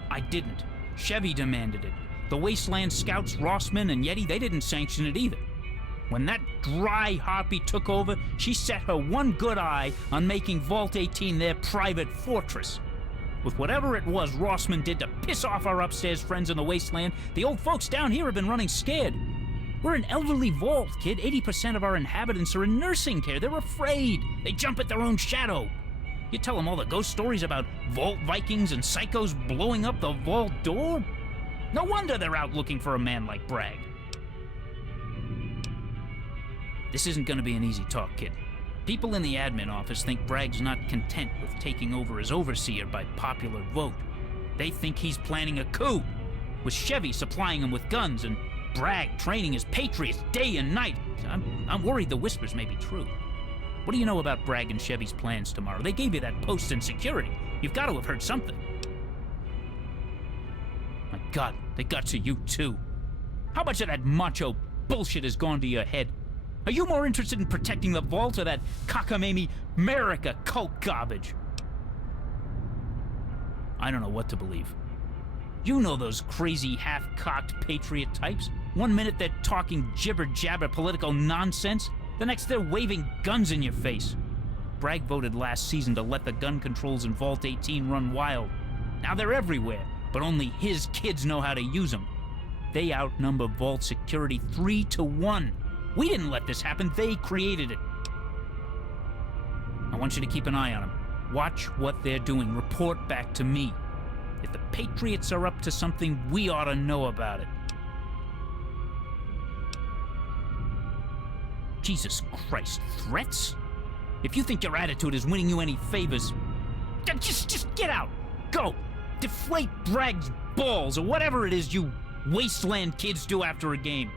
I didn't. Chevy demanded it. The Wasteland Scouts, Rossman, and Yeti, they didn't sanction it either. When that dry harpy took over, she set her one good eye on making Vault 18 their private fortress. With whatever it was Rossman did to piss off our upstairs friends in the Wasteland, the old folks down here have been running scared. We're an elderly vault, kid. 80% of our inhabitants are in nursing care. They're afraid. They jump at their own shadow. You tell them all the ghost stories about vault Vikings and psychos blowing up the vault door? No wonder they're out looking for a man like Bragg. This isn't gonna be an easy talk, kid. People in the admin office think Bragg's not content with taking over as overseer by popular vote. They think he's planning a coup, with Chevy supplying him with guns and Bragg training his patriots day and night. I'm worried the whispers may be true. What do you know about Bragg and Chevy's plans tomorrow? They gave you that post in security. You've got to have heard something. My God, they got to you too. How much of that macho bullshit has gone to your head? Are you more interested in protecting the vault or that cockamamie America cult garbage? I don't know what to believe. You know those crazy half-cocked patriot types. One minute they're talking jibber-jabber political nonsense, the next they're waving guns in your face. Bragg voted last season to let the gun controls in Vault 18 run wild. Now they're everywhere, but only his kids know how to use them. They outnumber Vault security 3-1. We didn't let this happen, they created it. I want you to keep an eye on them. Watch what they're doing, report back to me. If the Patriots are up to something, we ought to know about it. Jesus Christ, threats? If you think your attitude is winning you any favors, just get out. Go. Deflate Bragg's balls or whatever it is you wasteland kids do after a game.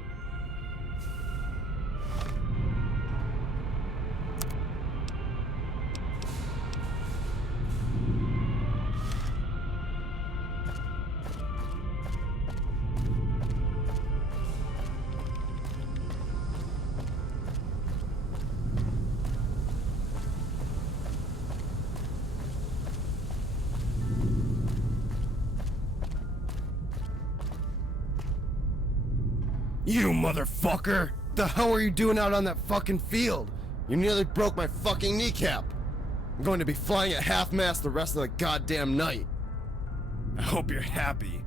You motherfucker! The hell are you doing out on that fucking field? You nearly broke my fucking kneecap. I'm going to be flying at half-mast the rest of the goddamn night. I hope you're happy.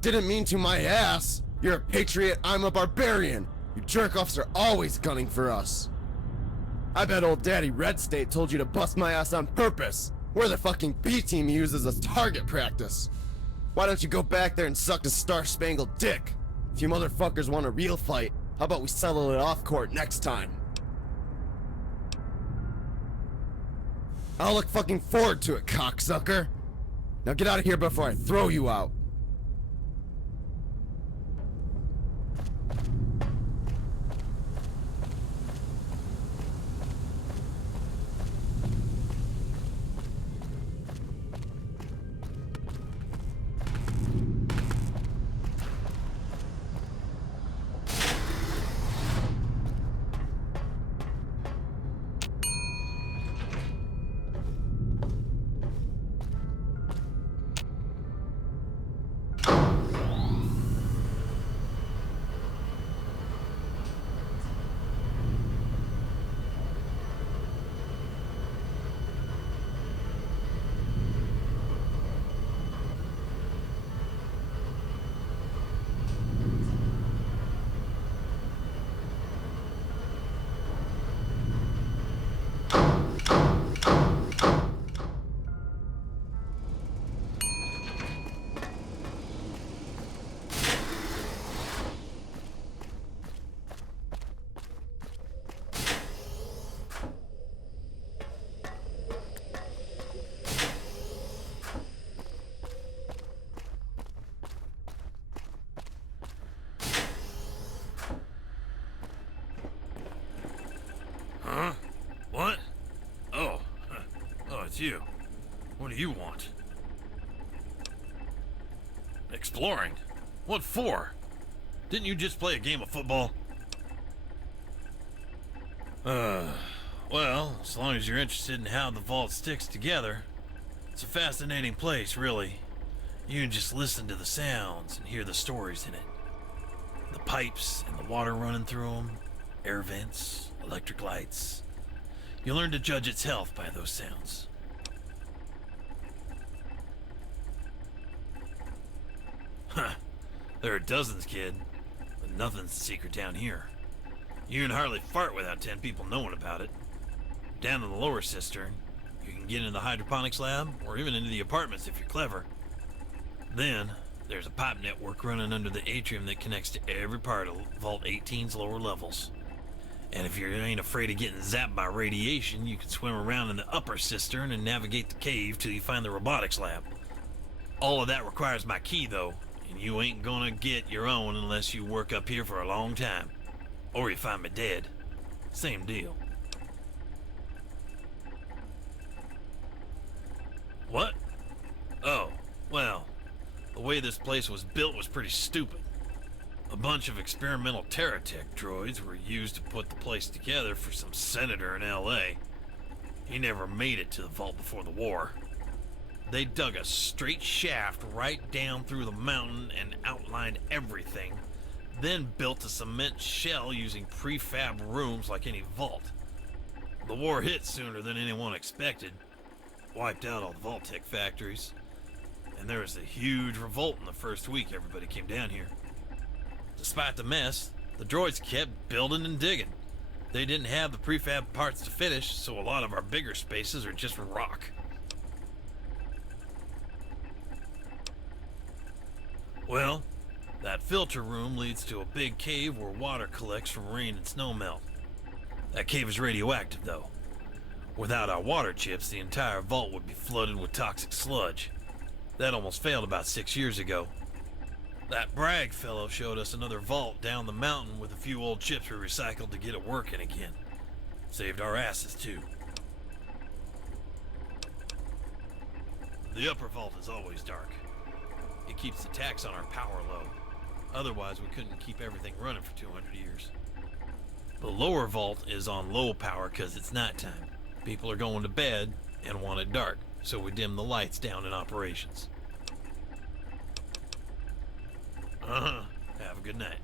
Didn't mean to my ass. You're a patriot, I'm a barbarian. You jerk-offs are always gunning for us. I bet old Daddy Red State told you to bust my ass on purpose. We're the fucking B-team he uses as target practice. Why don't you go back there and suck the star-spangled dick? If you motherfuckers want a real fight, how about we settle it off court next time? I'll look fucking forward to it, cocksucker. Now get out of here before I throw you out. Huh? What? Oh. Oh, it's you. What do you want? Exploring? What for? Didn't you just play a game of football? Well, as long as you're interested in how the vault sticks together, it's a fascinating place, really. You can just listen to the sounds and hear the stories in it. The pipes and the water running through them, air vents, electric lights. You learn to judge its health by those sounds. Huh. There are dozens, kid, but nothing's a secret down here. You can hardly fart without 10 people knowing about it. Down in the lower cistern, you can get into the hydroponics lab, or even into the apartments if you're clever. Then, there's a pipe network running under the atrium that connects to every part of Vault 18's lower levels. And if you ain't afraid of getting zapped by radiation, you can swim around in the upper cistern and navigate the cave till you find the robotics lab. All of that requires my key, though, and you ain't gonna get your own unless you work up here for a long time. Or you find me dead. Same deal. What? Oh, well, the way this place was built was pretty stupid. A bunch of experimental Terratech droids were used to put the place together for some senator in LA. He never made it to the vault before the war. They dug a straight shaft right down through the mountain and outlined everything, then built a cement shell using prefab rooms like any vault. The war hit sooner than anyone expected, wiped out all the Vault-Tec factories, and there was a huge revolt in the first week everybody came down here. Despite the mess, the droids kept building and digging. They didn't have the prefab parts to finish, so a lot of our bigger spaces are just rock. Well, that filter room leads to a big cave where water collects from rain and snowmelt. That cave is radioactive, though. Without our water chips, the entire vault would be flooded with toxic sludge. That almost failed about 6 years ago. That Bragg fellow showed us another vault down the mountain with a few old chips we recycled to get it working again. Saved our asses, too. The upper vault is always dark. It keeps the tax on our power low. Otherwise, we couldn't keep everything running for 200 years. The lower vault is on low power because it's nighttime. People are going to bed and want it dark, so we dim the lights down in operations. Have a good night.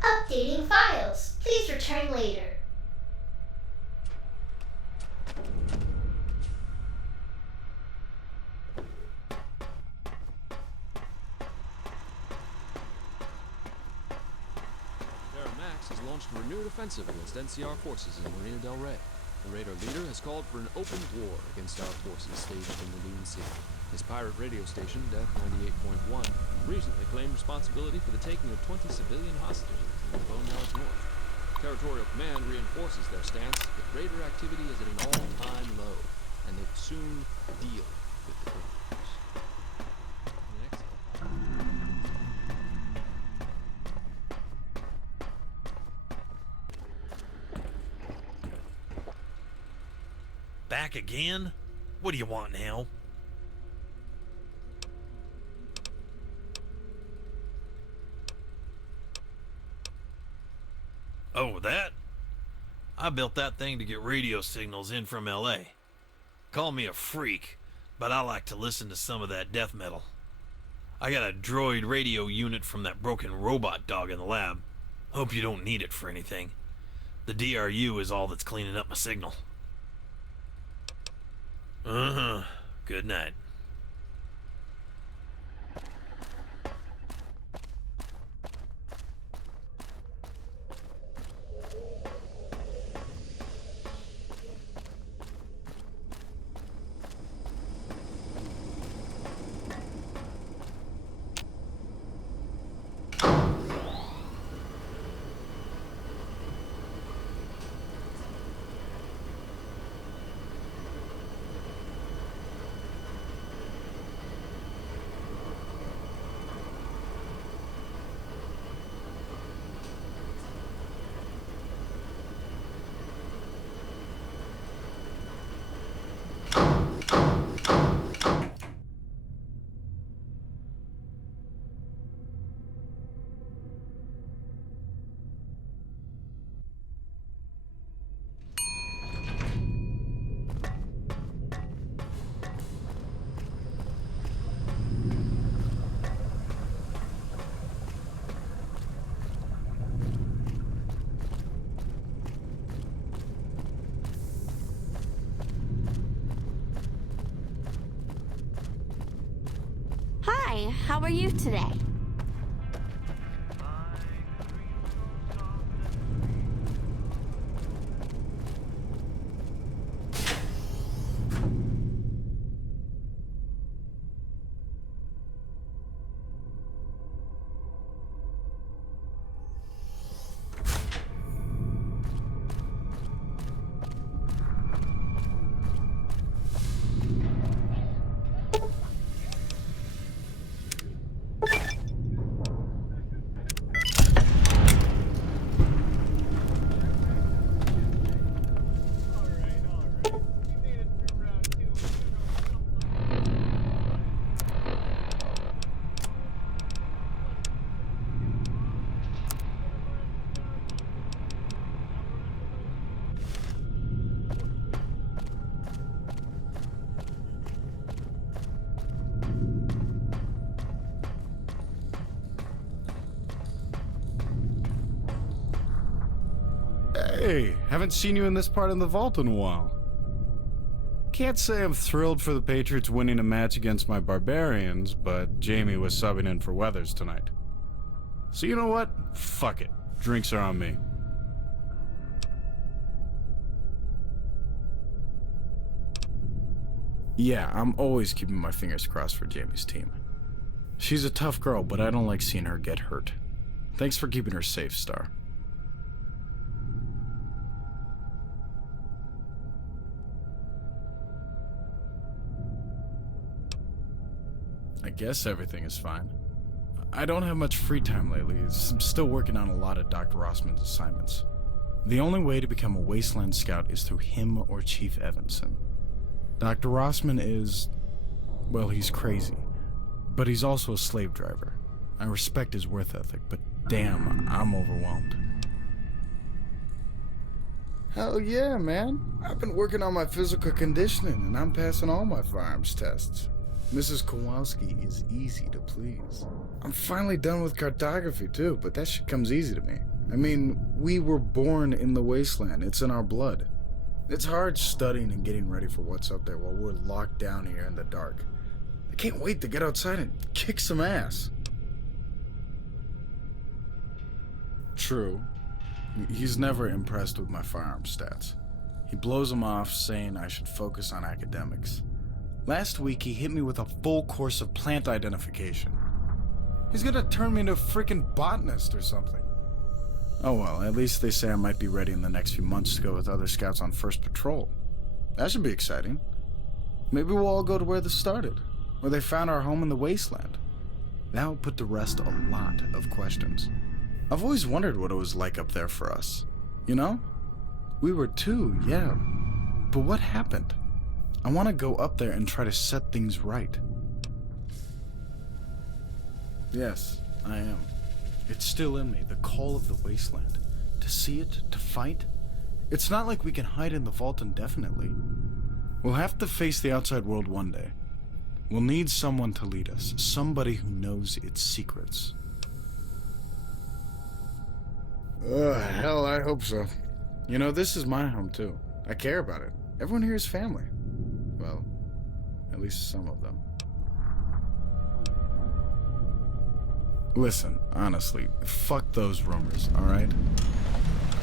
Updating files. Please return later. Max has launched a renewed offensive against NCR forces in Marina del Rey. The Raider leader has called for an open war against our forces staged in the Loon Sea. His pirate radio station, Death 98.1, recently claimed responsibility for the taking of 20 civilian hostages in the Boneyards North. Territorial Command reinforces their stance that Raider activity is at an all-time low, and they will soon deal with the criminals. Back again? What do you want now? Oh, that? I built that thing to get radio signals in from LA. Call me a freak, but I like to listen to some of that death metal. I got a droid radio unit from that broken robot dog in the lab. Hope you don't need it for anything. The DRU is all that's cleaning up my signal. Good night. Hi, how are you today? Hey, haven't seen you in this part of the vault in a while. Can't say I'm thrilled for the Patriots winning a match against my barbarians, but Jamie was subbing in for Weathers tonight. So you know what? Fuck it. Drinks are on me. Yeah, I'm always keeping my fingers crossed for Jamie's team. She's a tough girl, but I don't like seeing her get hurt. Thanks for keeping her safe, Star. I guess everything is fine. I don't have much free time lately, as I'm still working on a lot of Dr. Rossman's assignments. The only way to become a Wasteland Scout is through him or Chief Evanson. Dr. Rossman is... well, he's crazy. But he's also a slave driver. I respect his work ethic, but damn, I'm overwhelmed. Hell yeah, man. I've been working on my physical conditioning, and I'm passing all my firearms tests. Mrs. Kowalski is easy to please. I'm finally done with cartography too, but that shit comes easy to me. I mean, we were born in the wasteland. It's in our blood. It's hard studying and getting ready for what's up there while we're locked down here in the dark. I can't wait to get outside and kick some ass. True. He's never impressed with my firearm stats. He blows them off, saying I should focus on academics. Last week, he hit me with a full course of plant identification. He's gonna turn me into a freaking botanist or something. Oh well, at least they say I might be ready in the next few months to go with other scouts on first patrol. That should be exciting. Maybe we'll all go to where this started, where they found our home in the wasteland. That will put to rest a lot of questions. I've always wondered what it was like up there for us. You know? We were two, yeah. But what happened? I want to go up there and try to set things right. Yes, I am. It's still in me, the call of the wasteland. To see it, to fight. It's not like we can hide in the vault indefinitely. We'll have to face the outside world one day. We'll need someone to lead us, somebody who knows its secrets. Hell, I hope so. You know, this is my home too. I care about it. Everyone here is family. Well, at least some of them. Listen, honestly, fuck those rumors, alright?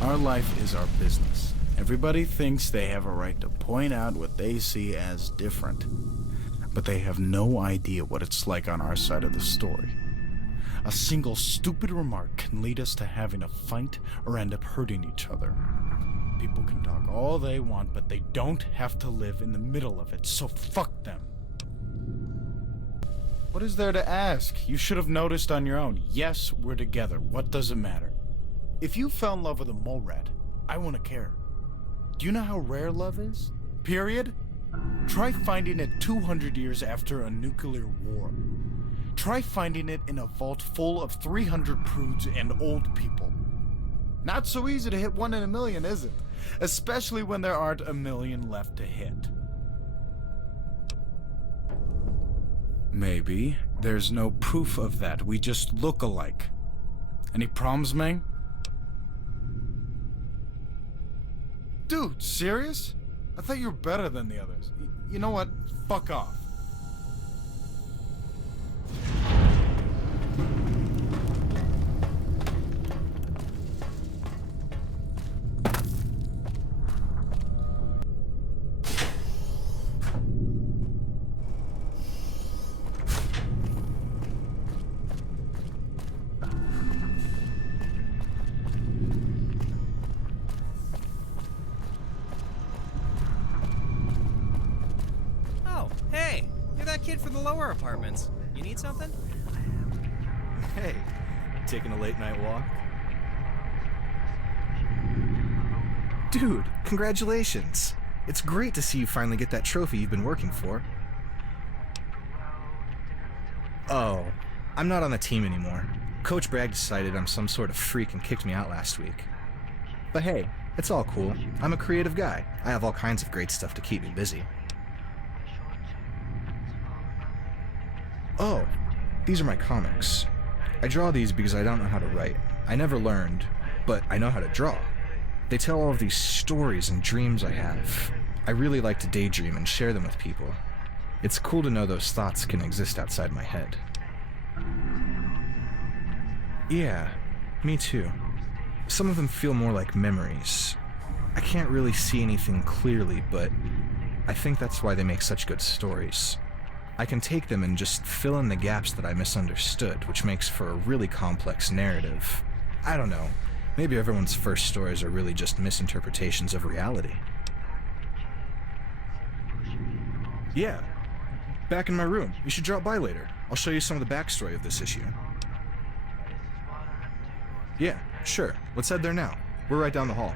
Our life is our business. Everybody thinks they have a right to point out what they see as different. But they have no idea what it's like on our side of the story. A single stupid remark can lead us to having a fight or end up hurting each other. People can talk all they want, but they don't have to live in the middle of it, so fuck them. What is there to ask? You should have noticed on your own. Yes, we're together. What does it matter? If you fell in love with a mole rat, I wouldn't care. Do you know how rare love is? Period? Try finding it 200 years after a nuclear war. Try finding it in a vault full of 300 prudes and old people. Not so easy to hit 1 in a million, is it? Especially when there aren't a million left to hit. Maybe there's no proof of that. We just look alike. Any problems, Meng? Dude, serious? I thought you were better than the others. You know what? Fuck off. From the lower apartments. You need something? Hey, taking a late night walk? Dude, congratulations. It's great to see you finally get that trophy you've been working for. Oh, I'm not on the team anymore. Coach Bragg decided I'm some sort of freak and kicked me out last week. But hey, it's all cool. I'm a creative guy. I have all kinds of great stuff to keep me busy. Oh, these are my comics. I draw these because I don't know how to write. I never learned, but I know how to draw. They tell all of these stories and dreams I have. I really like to daydream and share them with people. It's cool to know those thoughts can exist outside my head. Yeah, me too. Some of them feel more like memories. I can't really see anything clearly, but I think that's why they make such good stories. I can take them and just fill in the gaps that I misunderstood, which makes for a really complex narrative. I don't know, maybe everyone's first stories are really just misinterpretations of reality. Yeah, back in my room. You should drop by later. I'll show you some of the backstory of this issue. Yeah, sure. Let's head there now. We're right down the hall.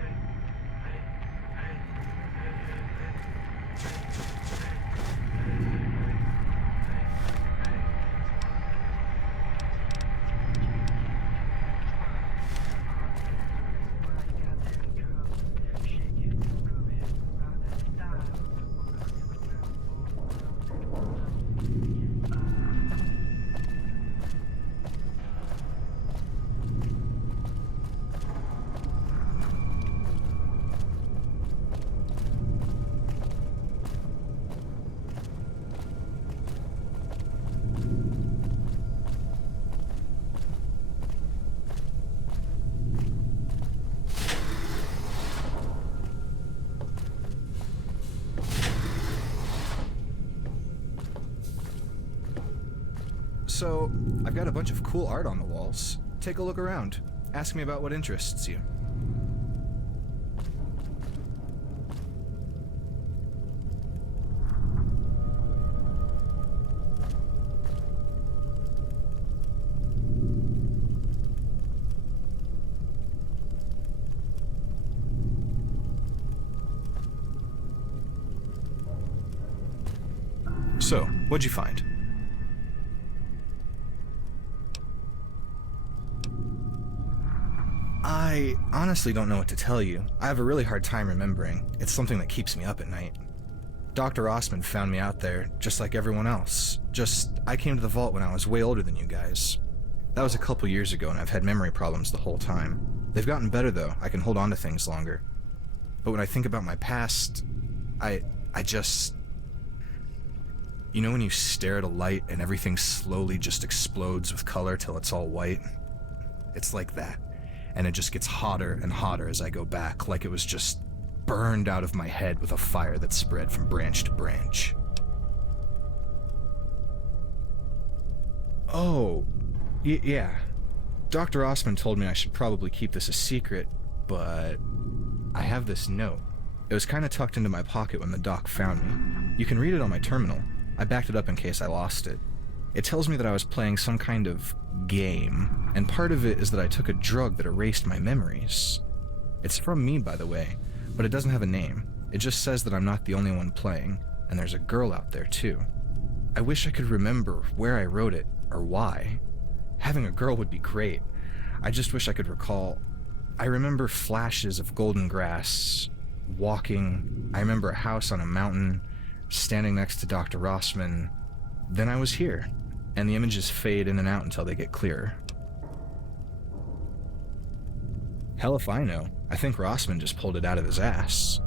So, I've got a bunch of cool art on the walls. Take a look around. Ask me about what interests you. So, what'd you find? I honestly don't know what to tell you. I have a really hard time remembering. It's something that keeps me up at night. Dr. Osmond found me out there, just like everyone else. I came to the vault when I was way older than you guys. That was a couple years ago, and I've had memory problems the whole time. They've gotten better, though. I can hold on to things longer. But when I think about my past, I just... You know when you stare at a light and everything slowly just explodes with color till it's all white? It's like that. And it just gets hotter and hotter as I go back, like it was just burned out of my head with a fire that spread from branch to branch. Oh, yeah. Dr. Osmond told me I should probably keep this a secret, but I have this note. It was kind of tucked into my pocket when the doc found me. You can read it on my terminal. I backed it up in case I lost it. It tells me that I was playing some kind of game, and part of it is that I took a drug that erased my memories. It's from me, by the way, but it doesn't have a name. It just says that I'm not the only one playing, and there's a girl out there too. I wish I could remember where I wrote it, or why. Having a girl would be great. I just wish I could recall. I remember flashes of golden grass, walking. I remember a house on a mountain, standing next to Dr. Rossman. Then I was here, and the images fade in and out until they get clearer. Hell if I know. I think Rossman just pulled it out of his ass.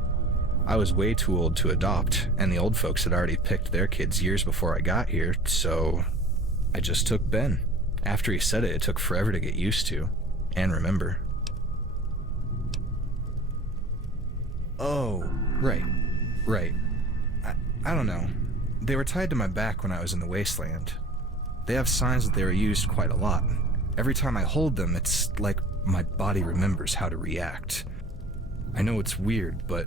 I was way too old to adopt, and the old folks had already picked their kids years before I got here, so I just took Ben. After he said it, it took forever to get used to, and remember. Oh, right. I don't know. They were tied to my back when I was in the wasteland. They have signs that they were used quite a lot. Every time I hold them, it's like my body remembers how to react. I know it's weird, but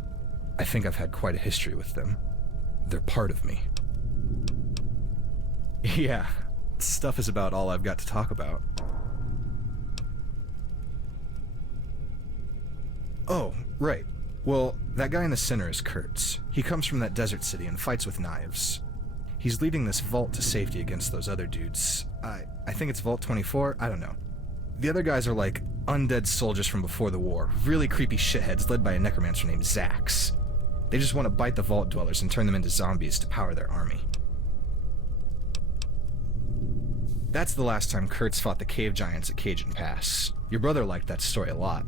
I think I've had quite a history with them. They're part of me. Yeah, stuff is about all I've got to talk about. Oh, right. Well, that guy in the center is Kurtz. He comes from that desert city and fights with knives. He's leading this vault to safety against those other dudes. I think it's Vault 24, I don't know. The other guys are like undead soldiers from before the war, really creepy shitheads led by a necromancer named Zax. They just want to bite the vault dwellers and turn them into zombies to power their army. That's the last time Kurtz fought the cave giants at Cajun Pass. Your brother liked that story a lot.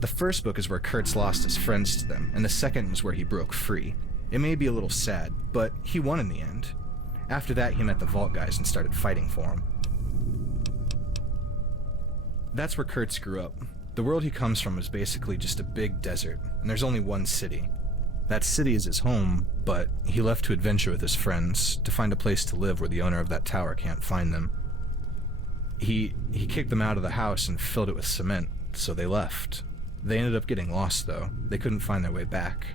The first book is where Kurtz lost his friends to them, and the second is where he broke free. It may be a little sad, but he won in the end. After that, he met the Vault guys and started fighting for him. That's where Kurtz grew up. The world he comes from is basically just a big desert, and there's only one city. That city is his home, but he left to adventure with his friends, to find a place to live where the owner of that tower can't find them. He kicked them out of the house and filled it with cement, so they left. They ended up getting lost, though. They couldn't find their way back.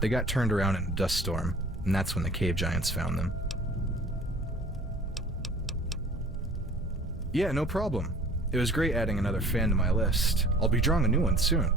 They got turned around in a dust storm, and that's when the cave giants found them. Yeah, no problem. It was great adding another fan to my list. I'll be drawing a new one soon.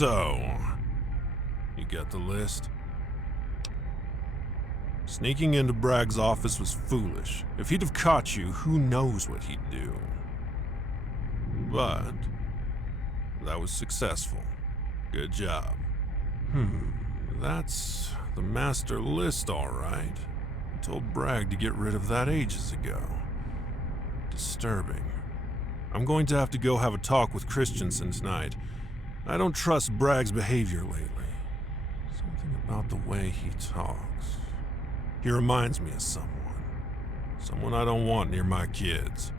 So, you got the list? Sneaking into Bragg's office was foolish. If he'd have caught you, who knows what he'd do. But that was successful. Good job. That's the master list, all right. I told Bragg to get rid of that ages ago. Disturbing. I'm going to have to go have a talk with Christensen tonight. I don't trust Bragg's behavior lately. Something about the way he talks. He reminds me of someone. Someone I don't want near my kids.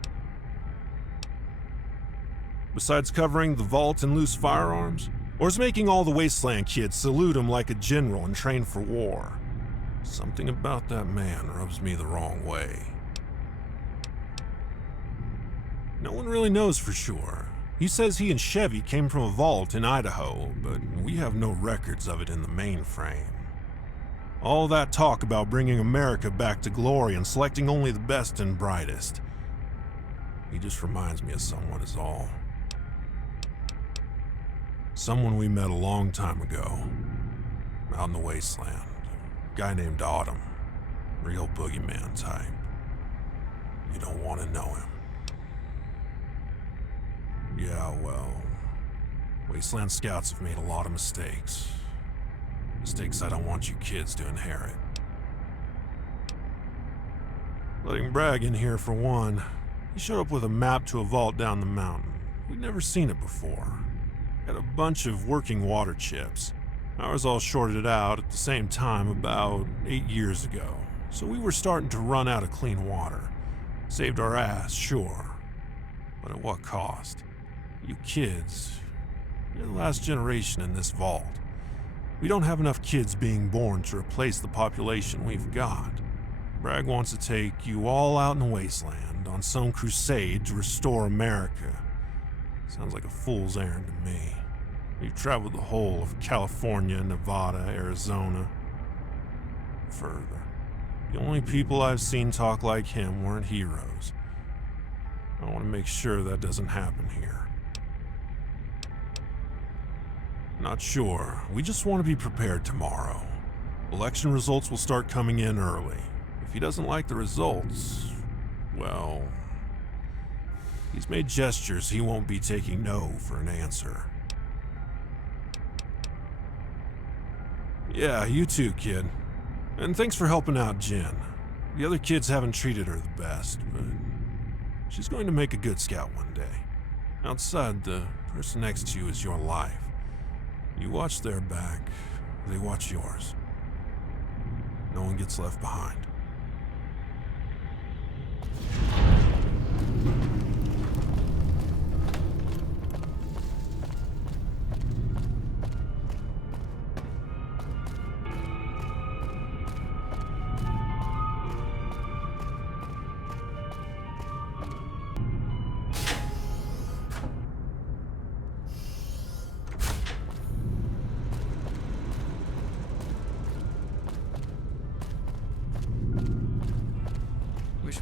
Besides covering the vault and loose firearms, or is making all the Wasteland kids salute him like a general and train for war. Something about that man rubs me the wrong way. No one really knows for sure. He says he and Chevy came from a vault in Idaho, but we have no records of it in the mainframe. All that talk about bringing America back to glory and selecting only the best and brightest. He just reminds me of someone is all. Someone we met a long time ago, out in the Wasteland. A guy named Autumn. Real boogeyman type. You don't want to know him. Yeah, well, Wasteland Scouts have made a lot of mistakes. Mistakes I don't want you kids to inherit. Letting Bragg in here for one. He showed up with a map to a vault down the mountain. We'd never seen it before. Had a bunch of working water chips. Ours all shorted out at the same time about 8 years ago, so we were starting to run out of clean water. Saved our ass, sure. But at what cost? You kids, you're the last generation in this vault. We don't have enough kids being born to replace the population we've got. Bragg wants to take you all out in the Wasteland on some crusade to restore America. Sounds like a fool's errand to me. You've traveled the whole of California, Nevada, Arizona. Further. The only people I've seen talk like him weren't heroes. I want to make sure that doesn't happen here. Not sure. We just want to be prepared tomorrow. Election results will start coming in early. If he doesn't like the results, well, he's made gestures he won't be taking no for an answer. Yeah, you too, kid. And thanks for helping out Jen. The other kids haven't treated her the best, but she's going to make a good scout one day. Outside, the person next to you is your life. You watch their back, they watch yours. No one gets left behind.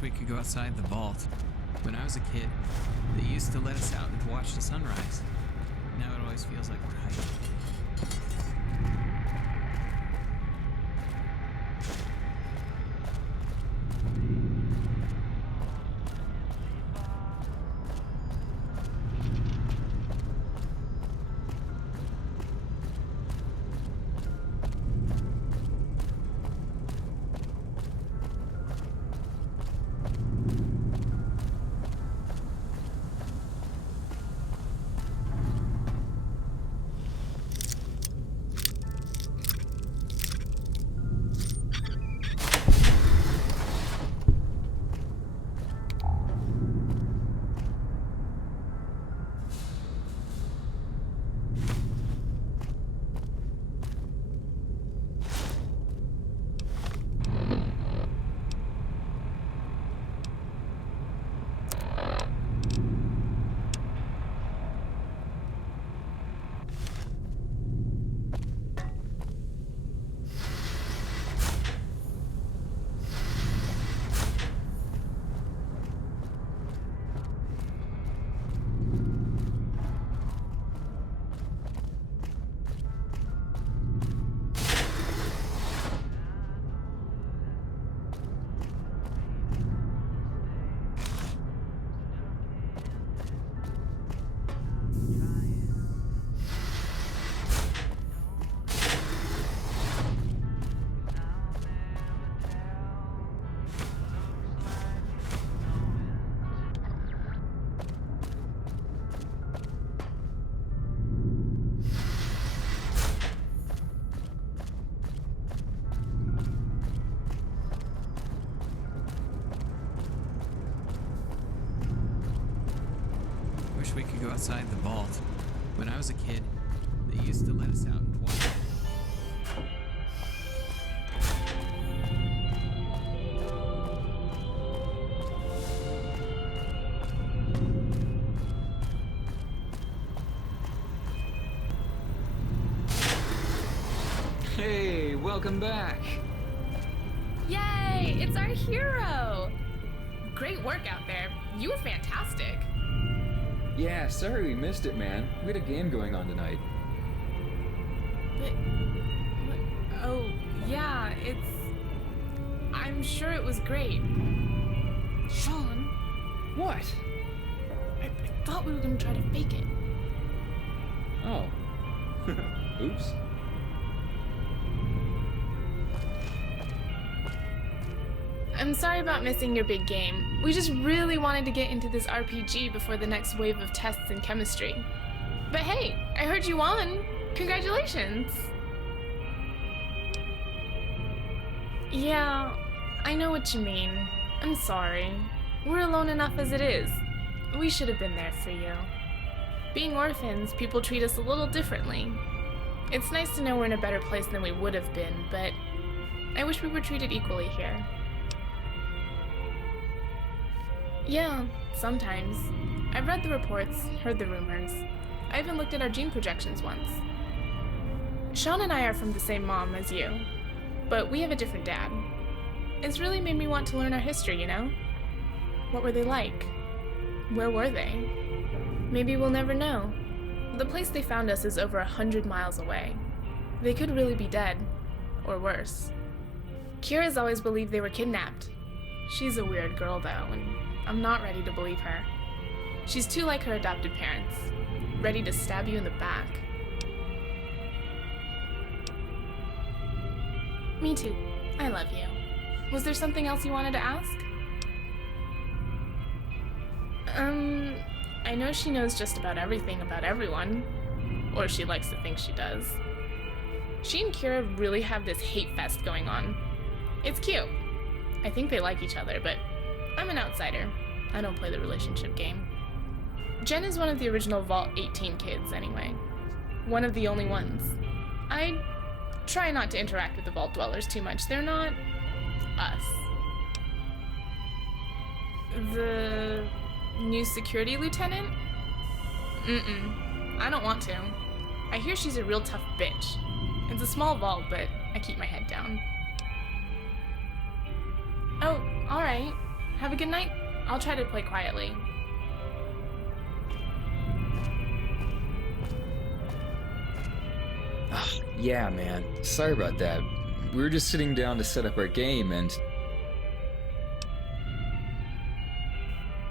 We could go outside the vault. When I was a kid, they used to let us out and watch the sunrise. Now it always feels like we're hiking. outside the vault. When I was a kid, they used to let us out and watch. Hey, welcome back. Yay! It's our hero! Great work out there. You were fantastic. Yeah, sorry we missed it, man. We had a game going on tonight. Oh, yeah, I'm sure it was great. Sean? What? I thought we were gonna try to fake it. Oh. Oops. I'm sorry about missing your big game. We just really wanted to get into this RPG before the next wave of tests in chemistry. But hey, I heard you won. Congratulations. Yeah, I know what you mean. I'm sorry. We're alone enough as it is. We should have been there for you. Being orphans, people treat us a little differently. It's nice to know we're in a better place than we would have been, but I wish we were treated equally here. Yeah, sometimes. I've read the reports, heard the rumors. I even looked at our gene projections once. Sean and I are from the same mom as you, but we have a different dad. It's really made me want to learn our history, you know? What were they like? Where were they? Maybe we'll never know. The place they found us is over 100 miles away. They could really be dead, or worse. Kira's always believed they were kidnapped. She's a weird girl, though, and I'm not ready to believe her. She's too like her adopted parents, ready to stab you in the back. Me too. I love you. Was there something else you wanted to ask? I know she knows just about everything about everyone. Or she likes to think she does. She and Kira really have this hate fest going on. It's cute. I think they like each other, but I'm an outsider. I don't play the relationship game. Jen is one of the original Vault 18 kids, anyway. One of the only ones. I try not to interact with the Vault Dwellers too much. They're not us. The new security lieutenant? I don't want to. I hear she's a real tough bitch. It's a small vault, but I keep my head down. Oh, alright. Have a good night. I'll try to play quietly. Yeah, man. Sorry about that. We were just sitting down to set up our game and...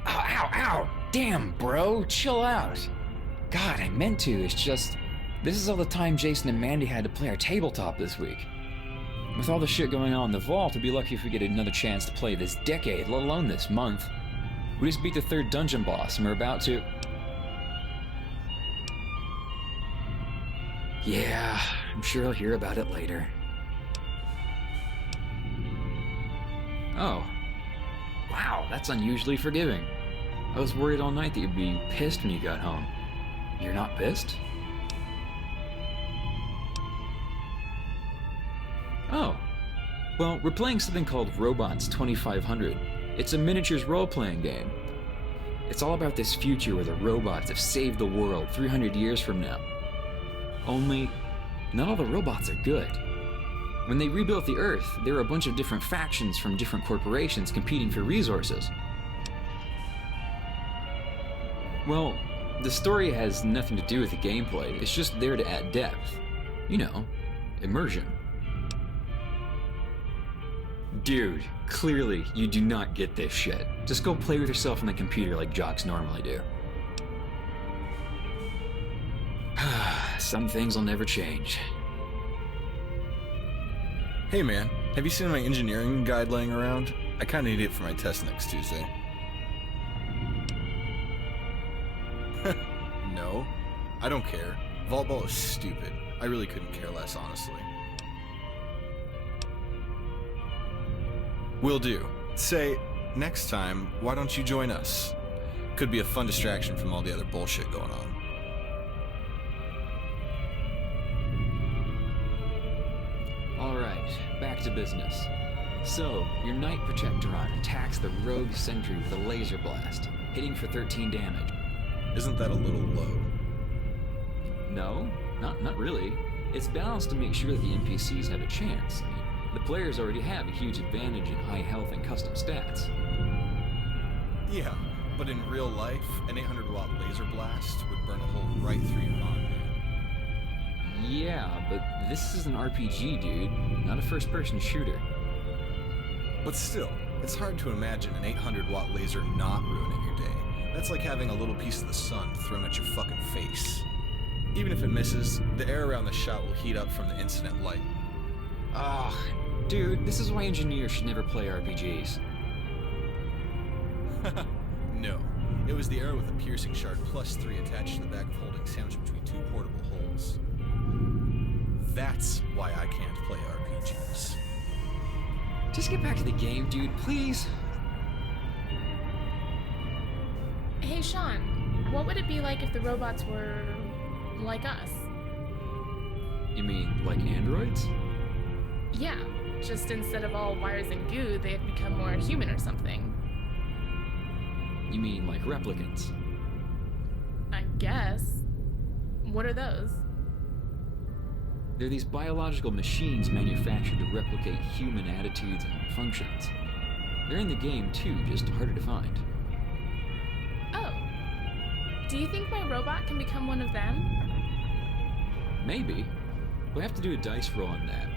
Ow! Damn, bro! Chill out! God, I meant to, it's just... This is all the time Jason and Mandy had to play our tabletop this week. With all the shit going on in the vault, we'd be lucky if we get another chance to play this decade, let alone this month. We just beat the 3rd dungeon boss, and we're about to... Yeah, I'm sure I'll hear about it later. Oh. Wow, that's unusually forgiving. I was worried all night that you'd be pissed when you got home. You're not pissed? Oh. Well, we're playing something called Robots 2500. It's a miniatures role-playing game. It's all about this future where the robots have saved the world 300 years from now. Only, not all the robots are good. When they rebuilt the Earth, there were a bunch of different factions from different corporations competing for resources. Well, the story has nothing to do with the gameplay, it's just there to add depth. You know, immersion. Dude, clearly you do not get this shit. Just go play with yourself on the computer like jocks normally do. Some things will never change. Hey man, have you seen my engineering guide laying around? I kinda need it for my test next Tuesday. No, I don't care. Volleyball is stupid. I really couldn't care less, honestly. Will do. Say, next time, why don't you join us? Could be a fun distraction from all the other bullshit going on. Alright, back to business. So, your Knight Protectron attacks the rogue sentry with a laser blast, hitting for 13 damage. Isn't that a little low? No, not really. It's balanced to make sure that the NPCs have a chance. I mean, the players already have a huge advantage in high health and custom stats. Yeah, but in real life, an 800-watt laser blast would burn a hole right through your arm, man. Yeah, but this is an RPG, dude, not a first-person shooter. But still, it's hard to imagine an 800-watt laser not ruining your day. That's like having a little piece of the sun thrown at your fucking face. Even if it misses, the air around the shot will heat up from the incident light. Ah, dude, this is why engineers should never play RPGs. No, it was the arrow with a piercing shard +3 attached to the bag of holding sandwiched between two portable holes. That's why I can't play RPGs. Just get back to the game, dude, please. Hey, Sean, what would it be like if the robots were like us? You mean, like androids? Yeah, just instead of all wires and goo, they'd become more human or something. You mean, like replicants? I guess. What are those? They're these biological machines manufactured to replicate human attitudes and functions. They're in the game too, just harder to find. Oh. Do you think my robot can become one of them? Maybe. We'll have to do a dice roll on that.